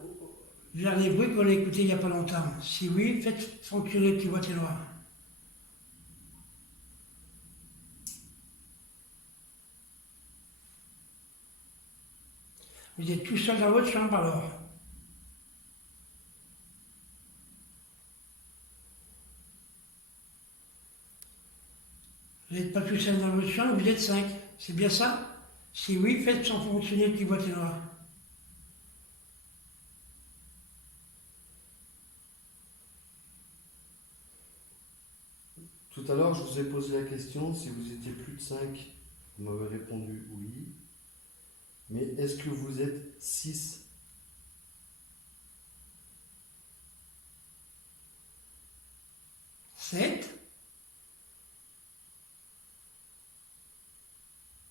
vers les bruits qu'on a écoutés il n'y a pas longtemps? Si oui, faites fonctionner le petit boîtier noir. Vous êtes tout seul dans votre chambre alors? Vous n'êtes pas tout seul dans votre chambre, vous êtes 5. C'est bien ça? Si oui, faites sans fonctionner le petit boîtier noir. Tout à l'heure, je vous ai posé la question si vous étiez plus de 5. Vous m'avez répondu oui. Mais est-ce que vous êtes 6? Sept.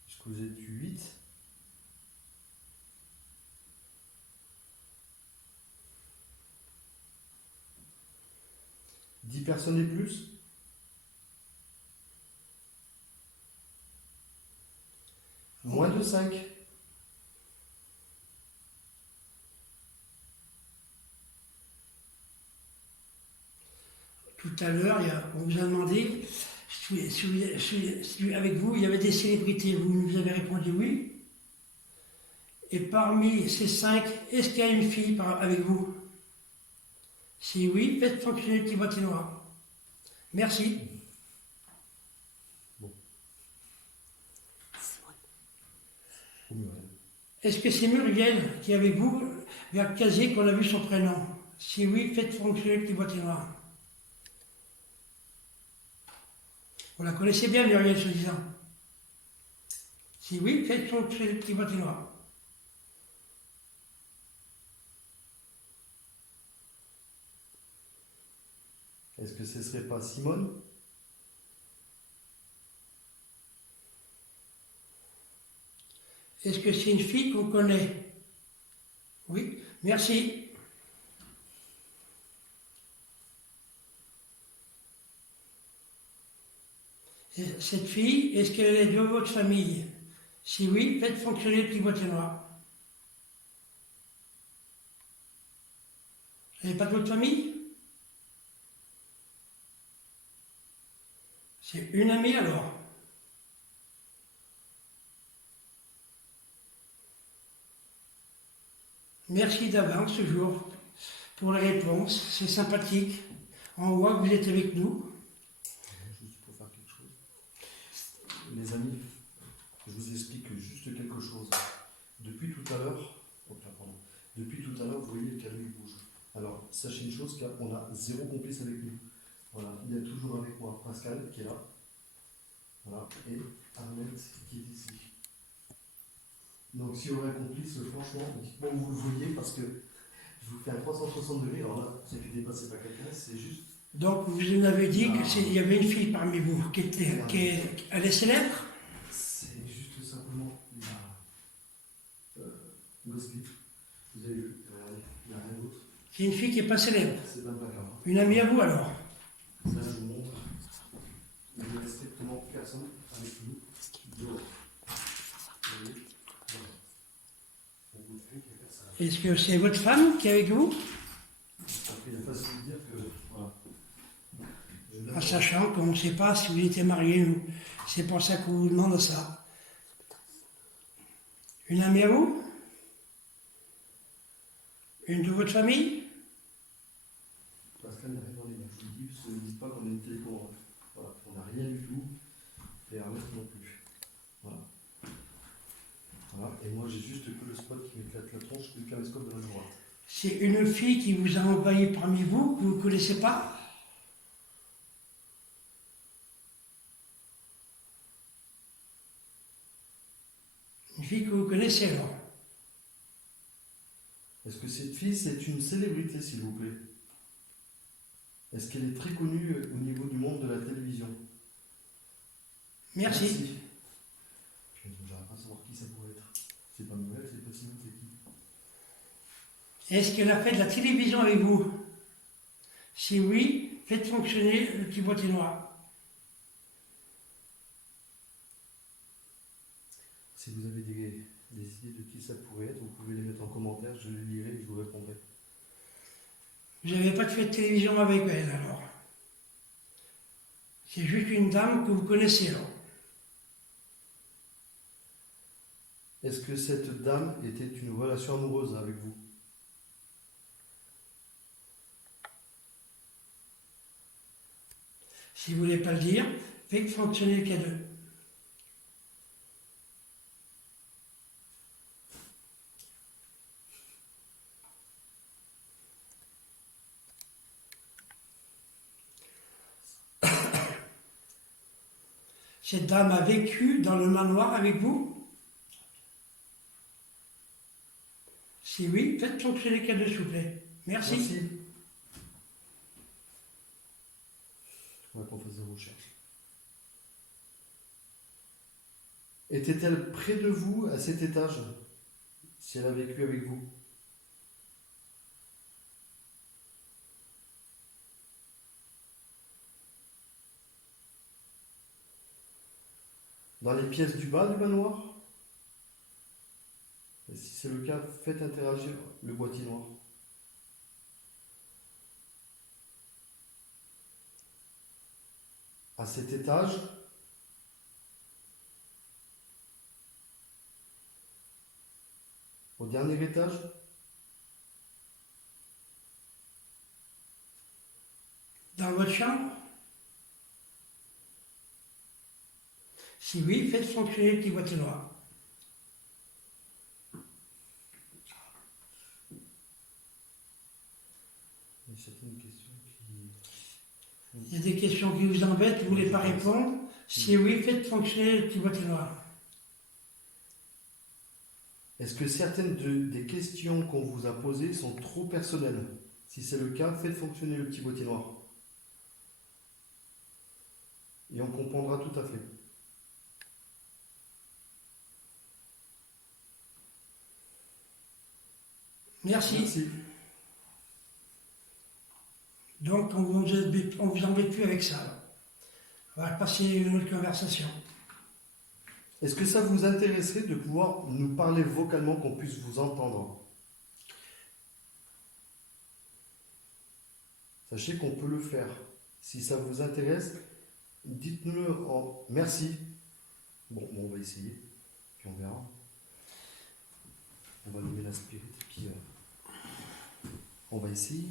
Est-ce que vous êtes 8? Dix personnes et plus? Moins de 5? Tout à l'heure, on vous a demandé si avec vous il y avait des célébrités. Vous nous avez répondu oui. Et parmi ces 5, est-ce qu'il y a une fille avec vous? Si oui, faites fonctionner le petit boîtier noir. Merci. Bon. Est-ce que c'est Muriel qui est avec vous vers le casier qu'on a vu son prénom? Si oui, faites fonctionner le petit boîtier noir. Vous la connaissez bien, Muriel, se disant. Si oui, faites fonctionner le petit boîtier noir. Est-ce que ce ne serait pas Simone? Est-ce que c'est une fille qu'on connaît? Oui, merci. Et cette fille, est-ce qu'elle est de votre famille? Si oui, faites fonctionner le petit boîtier noir. Vous n'avez pas d'autre famille? C'est une amie alors. Merci d'avance ce jour pour les réponses. C'est sympathique. On voit que vous êtes avec nous. Juste pour faire quelque chose. Les amis, je vous explique juste quelque chose. Depuis tout à l'heure, vous voyez le cadeau bouge. Alors, sachez une chose, qu'on a zéro complice avec nous. Voilà, il y a toujours avec moi Pascal qui est là. Voilà, et Arlette qui est ici. Donc, si on a un complice, franchement, dites-moi où vous le voyez parce que je vous fais un 360 degrés. Alors là, ne vous inquiétez pas, c'est pas quelqu'un, c'est juste. Donc, vous nous avez dit qu'il y avait une fille parmi vous elle est célèbre. C'est juste simplement Gosling. Vous avez vu, il n'y a rien d'autre. C'est une fille qui n'est pas célèbre. C'est même pas grave. Une amie à vous alors. Ça, je vous montre. Il n'y a strictement personne avec nous. Dehors. Vous voyez ? Voilà. On vous fait qu'il n'y a personne. Est-ce que c'est votre femme qui est avec vous? Après, il n'y a pas de se dire que. Voilà. En sachant qu'on ne sait pas si vous étiez mariés, nous. C'est pour ça qu'on vous demande ça. Une amie à vous? Une de votre famille? Pascal n'a rien dans les mains. Je vous le dis, parce que ne dites pas qu'on est une télécommande. Voilà. On n'a rien du tout. Et Arlette non plus. Voilà. Voilà. Et moi, j'ai juste que le spot qui m'éclate la tronche et le caméscope de la droite. C'est une fille qui vous a envoyé parmi vous, que vous ne connaissez pas? Une fille que vous connaissez alors? Est-ce que cette fille, c'est une célébrité, s'il vous plaît? Est-ce qu'elle est très connue au niveau du monde de la télévision? Merci. Je n'arrive pas à savoir qui ça pourrait être. C'est pas Noël, c'est pas Simon, c'est qui? Est-ce qu'elle a fait de la télévision avec vous? Si oui, faites fonctionner le petit boîtier noir. Si vous avez des idées de qui ça pourrait être, vous pouvez les mettre en commentaire, je les lirai et je vous répondrai. Vous n'avez pas fait de télévision avec elle alors? C'est juste une dame que vous connaissez alors? Est-ce que cette dame était une relation amoureuse avec vous? Si vous ne voulez pas le dire, faites fonctionner le cadeau. Cette dame a vécu dans le manoir avec vous? Si oui, faites fonctionner le cadeau, s'il vous plaît. Merci. Merci. On va qu'on fasse des recherches. Était-elle près de vous à cet étage, si elle a vécu avec vous? Dans les pièces du bas du manoir? Et si c'est le cas, faites interagir le boîtier noir. À cet étage, au dernier étage, Dans votre chambre? Si oui, faites fonctionner le petit boîtier noir. c'est une question qui... Il y a des questions qui vous embêtent, vous ne voulez pas répondre. Si oui, faites fonctionner le petit boîtier noir. Est-ce que certaines des questions qu'on vous a posées sont trop personnelles? Si c'est le cas, faites fonctionner le petit boîtier noir. Et on comprendra tout à fait. Merci. Merci. Donc, on ne vous embête plus avec ça. On va passer à une autre conversation. Est-ce que ça vous intéresserait de pouvoir nous parler vocalement, qu'on puisse vous entendre? Sachez qu'on peut le faire. Si ça vous intéresse, dites-nous en merci. Bon, on va essayer, puis on verra. On va nommer la spirit, puis On va essayer.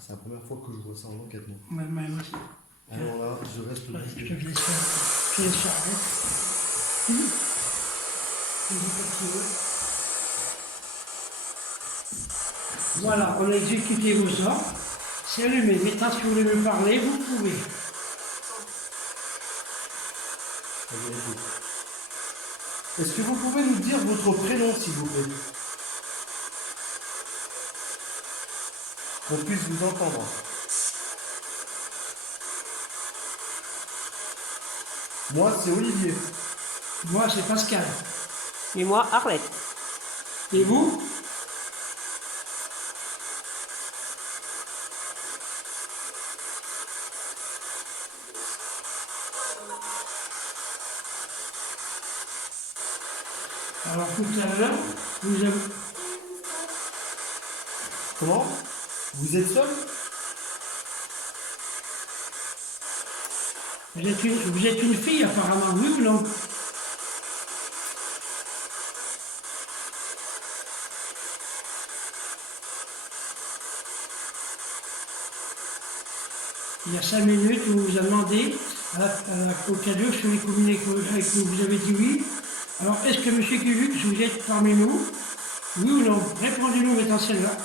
C'est la première fois que je vois ça en enquête, moi. Moi aussi. Alors là, je reste Ouais, bouche je bée. te laisse faire. Je te laisse faire avec. Vas-y, continue. Voilà, on a exécuté vos ordres. C'est allumé. Maintenant, si vous voulez me parler, vous pouvez. La vérité. Est-ce que vous pouvez nous dire votre prénom, s'il vous plaît? Qu'on puisse vous entendre. Moi, c'est Olivier. Moi, c'est Pascal. Et moi, Arlette. Et vous? Alors, tout à l'heure, vous avez... Comment? Vous êtes seul? Vous êtes une fille, apparemment, oui ou non? Il y a 5 minutes, on vous a demandé au cadeau sur les communes avec qui vous avez dit oui. Alors, est-ce que M. Kivux, vous êtes parmi nous? Oui ou non? Répondez-nous maintenant celle-là.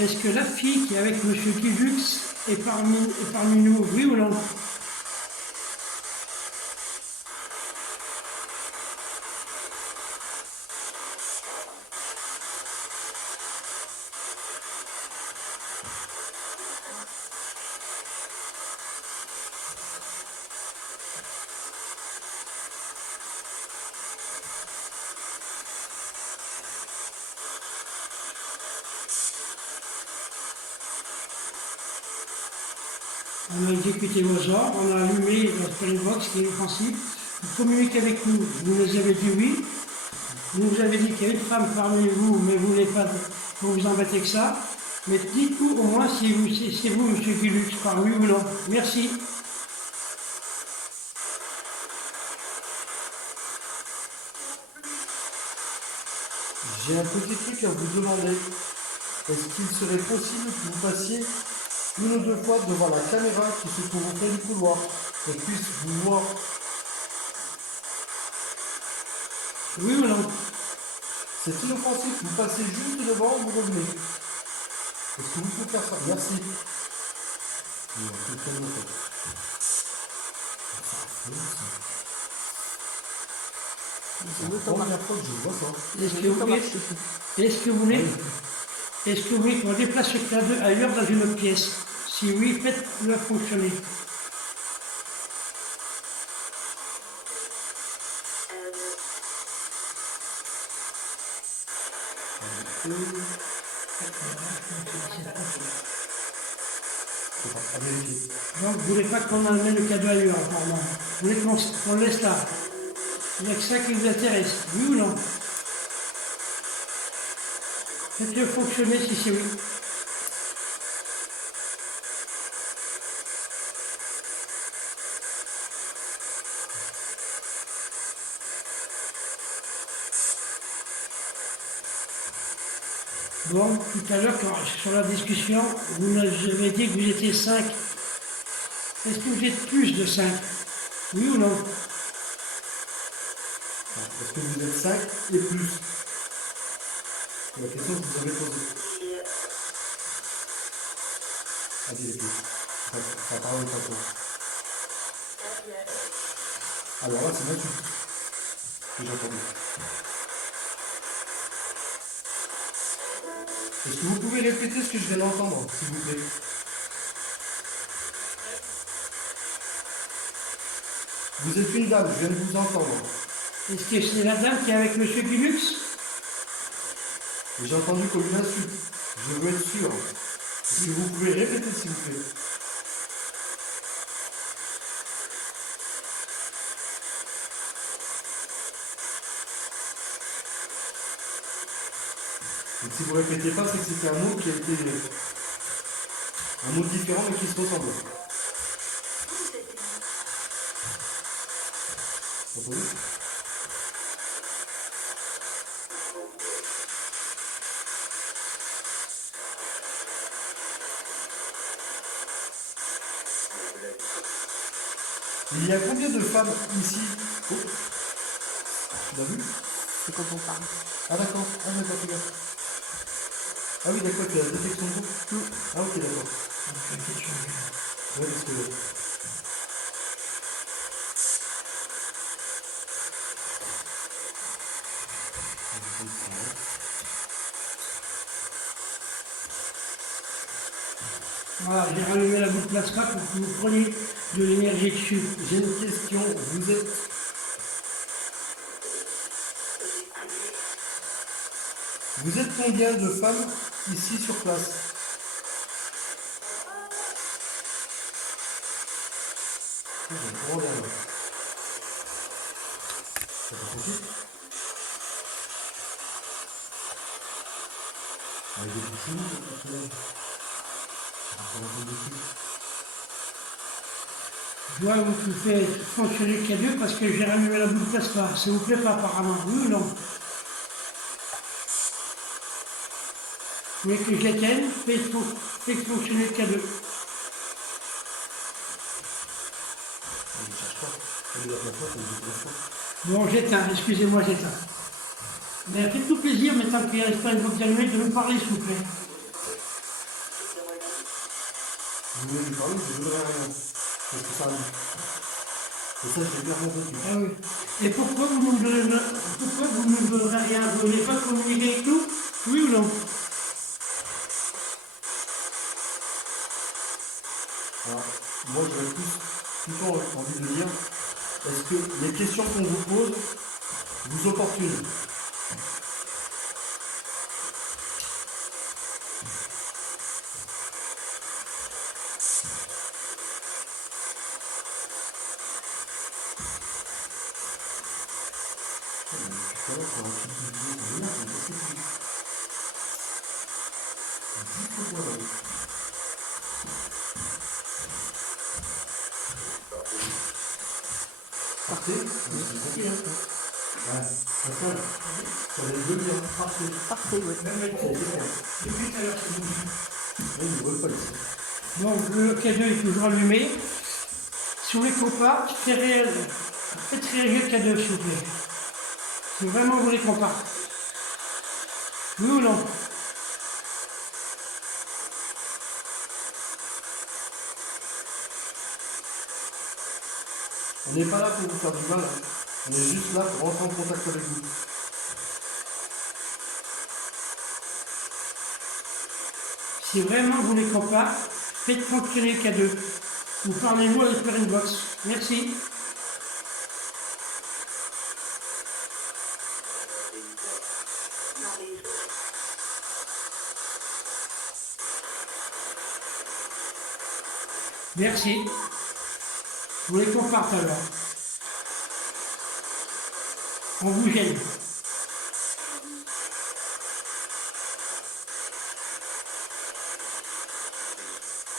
Est-ce que la fille qui est avec M. Kivux est parmi nous? Oui ou non? On a exécuté vos ordres, on a allumé notre playbox qui est offensif. Vous communiquez avec nous, vous nous avez dit oui. Vous nous avez dit qu'il y a une femme parmi vous, mais vous n'êtes pas pour vous embêter que ça. Mais dites-nous au moins si c'est vous, M. Kivux, par oui ou non. Merci. J'ai un petit truc à vous demander. Est-ce qu'il serait possible que vous passiez une ou deux fois devant la caméra qui se trouve au fond du couloir, qu'on puisse vous voir? Oui ou non? C'est inoffensif, vous passez juste devant, vous revenez. Est-ce que vous pouvez faire ça? Merci. C'est la première fois que je vois ça. Est-ce que vous voulez, qu'on déplace le cadeau ailleurs dans une pièce? Si oui, faites-le fonctionner. Donc, vous voulez pas qu'on emmène le cadeau ailleurs, apparemment. Vous voulez qu'on le laisse là. Il n'y a que ça qui vous intéresse, oui ou non? Faites-le fonctionner si c'est oui. Bon, tout à l'heure, sur la discussion, vous nous avez dit que vous étiez 5. Est-ce que vous êtes plus de 5? Oui ou non? Est-ce que vous êtes 5 et plus? C'est la question que vous avez posée. Allez, les filles. Ça parle tantôt. Alors là, c'est 28 que j'ai entendu. Est-ce que vous pouvez répéter ce que je viens d'entendre, s'il vous plaît? Vous êtes une dame, je viens de vous entendre. Est-ce que c'est la dame qui est avec M. Kivux? J'ai entendu comme une insulte. Je veux être sûr. Est-ce que vous pouvez répéter, s'il vous plaît? Donc si vous ne répétez pas, c'est que c'était un mot qui a été un mot différent mais qui se ressemble. Entendu? Il y a combien de femmes ici? Oh. Tu l'as vu? C'est quand on parle. Ah d'accord, fais gaffe. Ah oui d'accord, tu as la détection de groupe. Ah ok d'accord. Ouais, parce que... Voilà, j'ai rallumé la boucle plasma pour que vous preniez de l'énergie dessus. J'ai une question, vous êtes combien de femmes ici sur place? Oh, j'ai trop bien, là. Ça fait possible? Avec des piscines, Je vois que vous faites fonctionner le K2 parce que j'ai rallumé la boucle plasma. Ça vous plaît pas apparemment, oui ou non? Vous voulez que je l'éteigne? Faites fonctionner le K2. Bon, j'éteins, excusez-moi, j'éteins. Mais faites-nous plaisir, mais tant qu'il n'y arrive pas une boucle d'allumée, de nous parler, s'il vous plaît. vous voulez lui parler, je ne donnerai rien. Parce que ça arrive. Et ça, je l'ai bien entendu. Ah oui. Et pourquoi vous ne nous donnerez rien? Vous voulez pas communiquer avec nous? Oui ou non? Alors, moi, j'aurais plutôt envie de dire, est-ce que les questions qu'on vous pose vous opportunent? Parfait. Ouais, d'accord. Ça va être deux bien. Parfait. Parfait, oui. Depuis tout à l'heure, c'est bon. Oui, il ne veut pas ici. Donc le K2 est toujours allumé. Si vous voulez qu'on parte, faites réagir le K2, s'il vous plaît. Si vraiment vous voulez qu'on parte. Oui ou non? On n'est pas là pour vous faire du mal. Hein. On est juste là pour rentrer en contact avec vous. Si vraiment vous voulez qu'on parte, faites fonctionner le K2. Ou parlez-nous avec Spirit Box. Merci. Merci. Vous voulez qu'on parte alors? On vous gêne.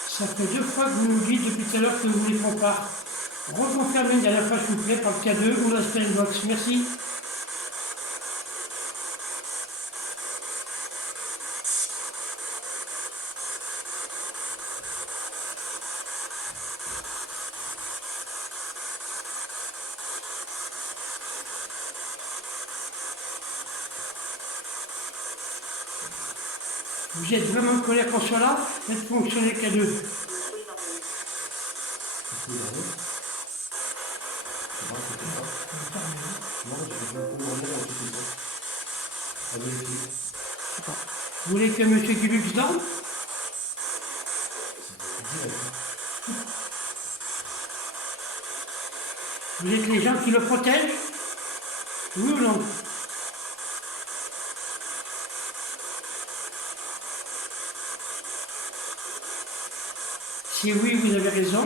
Ça fait 2 fois que vous nous dites depuis tout à l'heure que vous voulez qu'on parte. Reconfirmez une dernière fois, s'il vous plaît, par le K2 ou la Spirit Box. Merci. Vous êtes vraiment en colère qu'on soit là? Faites fonctionner le K2. Vous voulez que M. Guilux dorme? Vous êtes les gens qui le protègent? Oui ou non? Si oui, vous avez raison,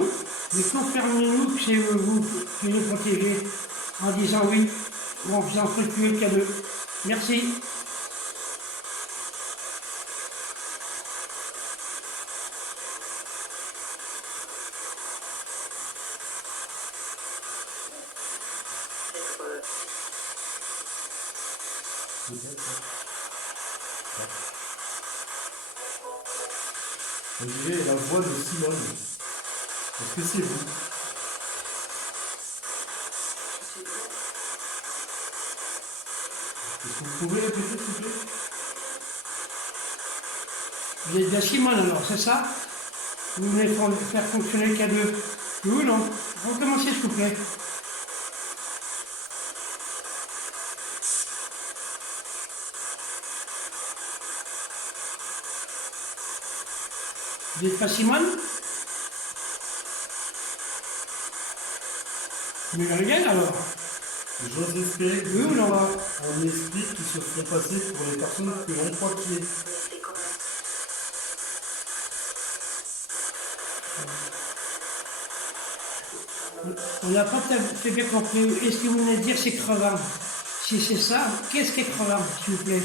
mais confirmez-nous que c'est vous qui le protégez en disant oui ou en faisant fluctuer le K2. Merci. On dirait la voix de Simone. Est-ce que c'est vous? Est-ce que vous pouvez répéter, s'il vous plaît? Vous êtes bien Simone alors, c'est ça? Vous venez faire fonctionner le K2. Oui ou non? Recommencez s'il vous plaît. Vous n'êtes pas Simone? Mais rien alors. J'ose espérer que Oui ou non? on explique qu'ils se font passer pour les personnes que l'on croit qu'il est. On n'a pas très bien compris. Est-ce que vous venez de dire c'est crevant? Si c'est ça, qu'est-ce qui est crevant, s'il vous plaît?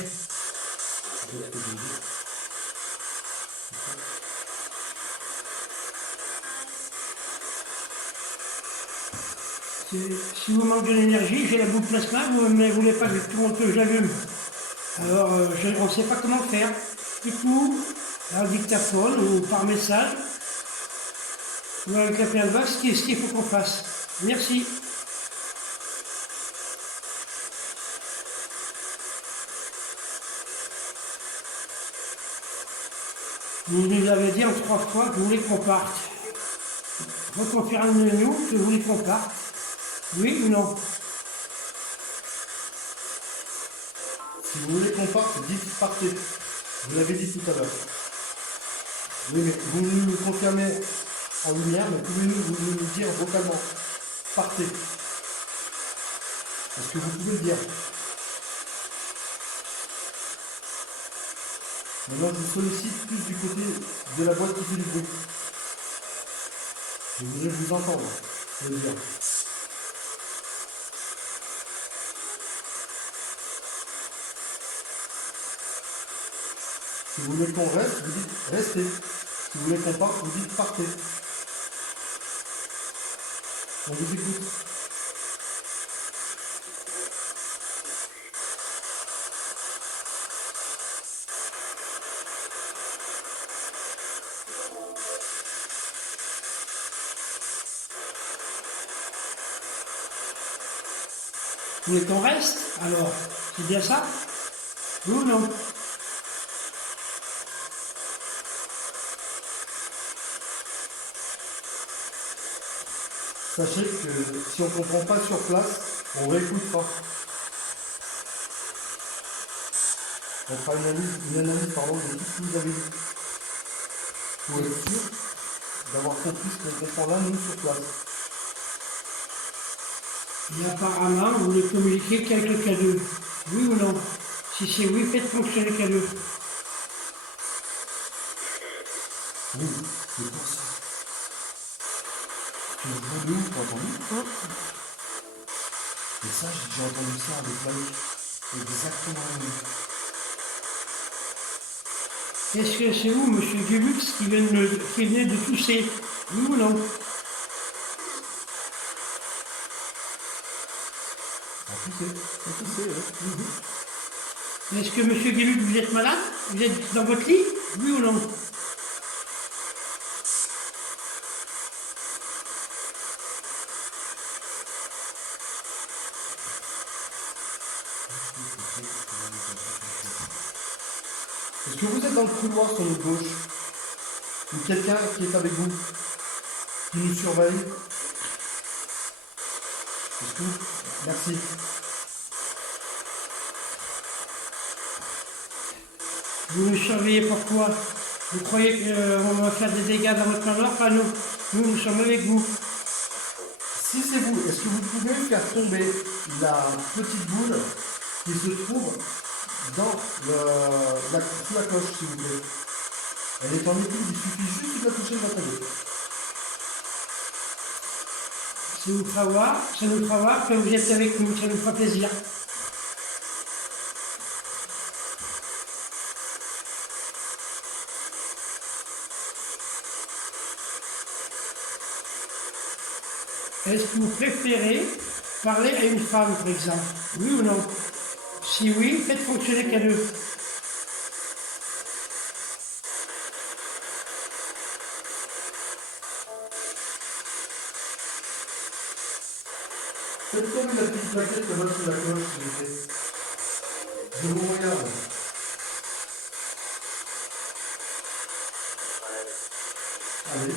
Si vous manquez de l'énergie, j'ai la boule plasma, vous ne voulez pas que j'allume. Alors, on ne sait pas comment faire. Du coup, par dictaphone ou par message, ou avec la PLVAX, ce qu'il faut qu'on fasse. Merci. Vous nous avez dit en 3 fois que vous voulez qu'on parte. Reconfirmez-nous que vous voulez qu'on parte. Oui ou non? Si vous voulez qu'on parte, dites partez. Vous l'avez dit tout à l'heure. Oui, mais vous nous le confirmez en lumière, mais pouvez-vous nous dire vocalement partez? Est-ce que vous pouvez le dire? Maintenant, je vous sollicite plus du côté de la boîte qui fait du bruit. Je voudrais vous entendre le dire. Si vous voulez qu'on reste, vous dites restez. Si vous voulez qu'on parte, vous dites partez. On vous écoute. Vous voulez qu'on reste? Alors, c'est bien ça? Oui ou non? Sachez que si on ne comprend pas sur place, on réécoutera. On fera une analyse de tout ce que vous avez dit. Pour être sûr d'avoir compris ce qu'on comprend là, nous, sur place. Et apparemment, vous voulez communiquer quelques K2. Oui ou non? Si c'est oui, faites fonctionner K2. Oui, c'est pour ça. Tu le vois de où, t'as entendu? Et ça, j'ai entendu ça avec Malik. Exactement la même. Est-ce que c'est vous, monsieur Gulux, qui venez de tousser? Oui ou non? À tousser, oui. Est-ce que monsieur Gulux, vous êtes malade? Vous êtes dans votre lit? Oui ou non? Est-ce que vous êtes dans le couloir sur notre gauche? Ou quelqu'un qui est avec vous? Qui nous surveille? Est-ce que vous... Merci. Vous nous surveillez pourquoi? Vous croyez qu'on va faire des dégâts dans votre manoir? Pas nous. Nous sommes avec vous. Si c'est vous, est-ce que vous pouvez faire tomber la petite boule qui se trouve dans sous la cloche, s'il vous plaît? Elle est en équilibre, il suffit juste de la toucher de votre main. Ça nous fera voir que vous êtes avec nous, ça nous fera plaisir. Est-ce que vous préférez Parler à une femme, par exemple. Oui ou non? Si oui, faites fonctionner K2. Faites comme la petite plaquette que va sous la cloche, s'il vous plaît. Je vous regarde. Allez.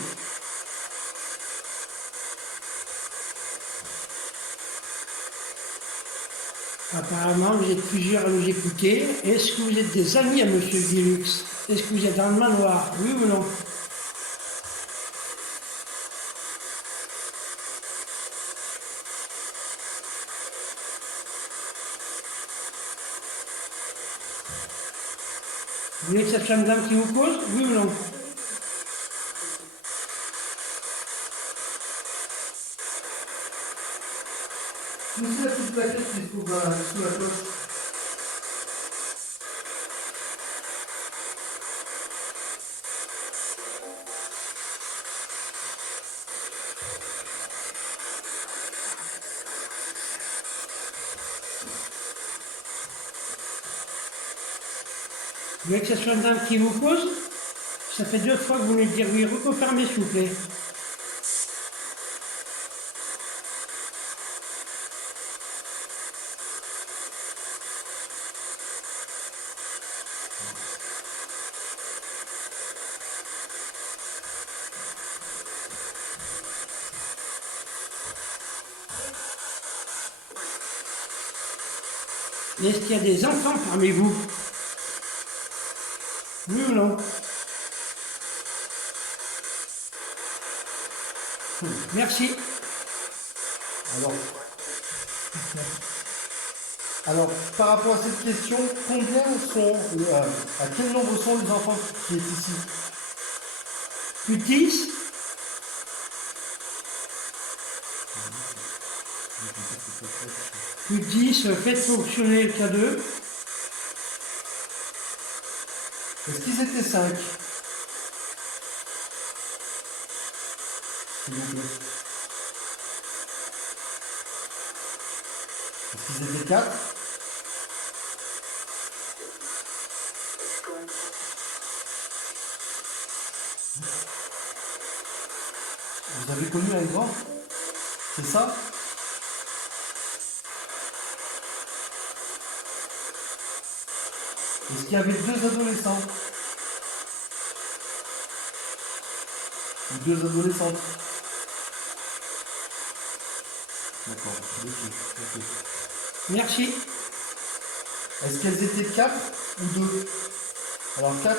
Apparemment, vous êtes plusieurs à nous écouter. Est-ce que vous êtes des amis à Monsieur Guilux? Est-ce que vous êtes dans le manoir? Oui ou non? Vous voulez que cette femme dame qui vous cause? Oui ou non? Poussez la petite plaquette qui se trouve sous la cloche. Vous voulez que ce soit une dame qui vous cause? Ça fait 2 fois que vous venez de dire oui. Reconfirmez, s'il vous plaît. Est-ce qu'il y a des enfants parmi vous? Oui ou non? Merci. Alors, par rapport à cette question, combien sont, à quel nombre sont les enfants qui est ici? Plus de 10? Plus de 10, faites fonctionner le K2. Est-ce qu'ils étaient 5? S'il vous plaît. Est-ce qu'ils étaient 4? Vous avez connu un grand? C'est ça? Est-ce qu'il y avait 2 adolescents? Ou 2 adolescentes? D'accord, ok. Merci. Est-ce qu'elles étaient 4 ou 2? Alors 4?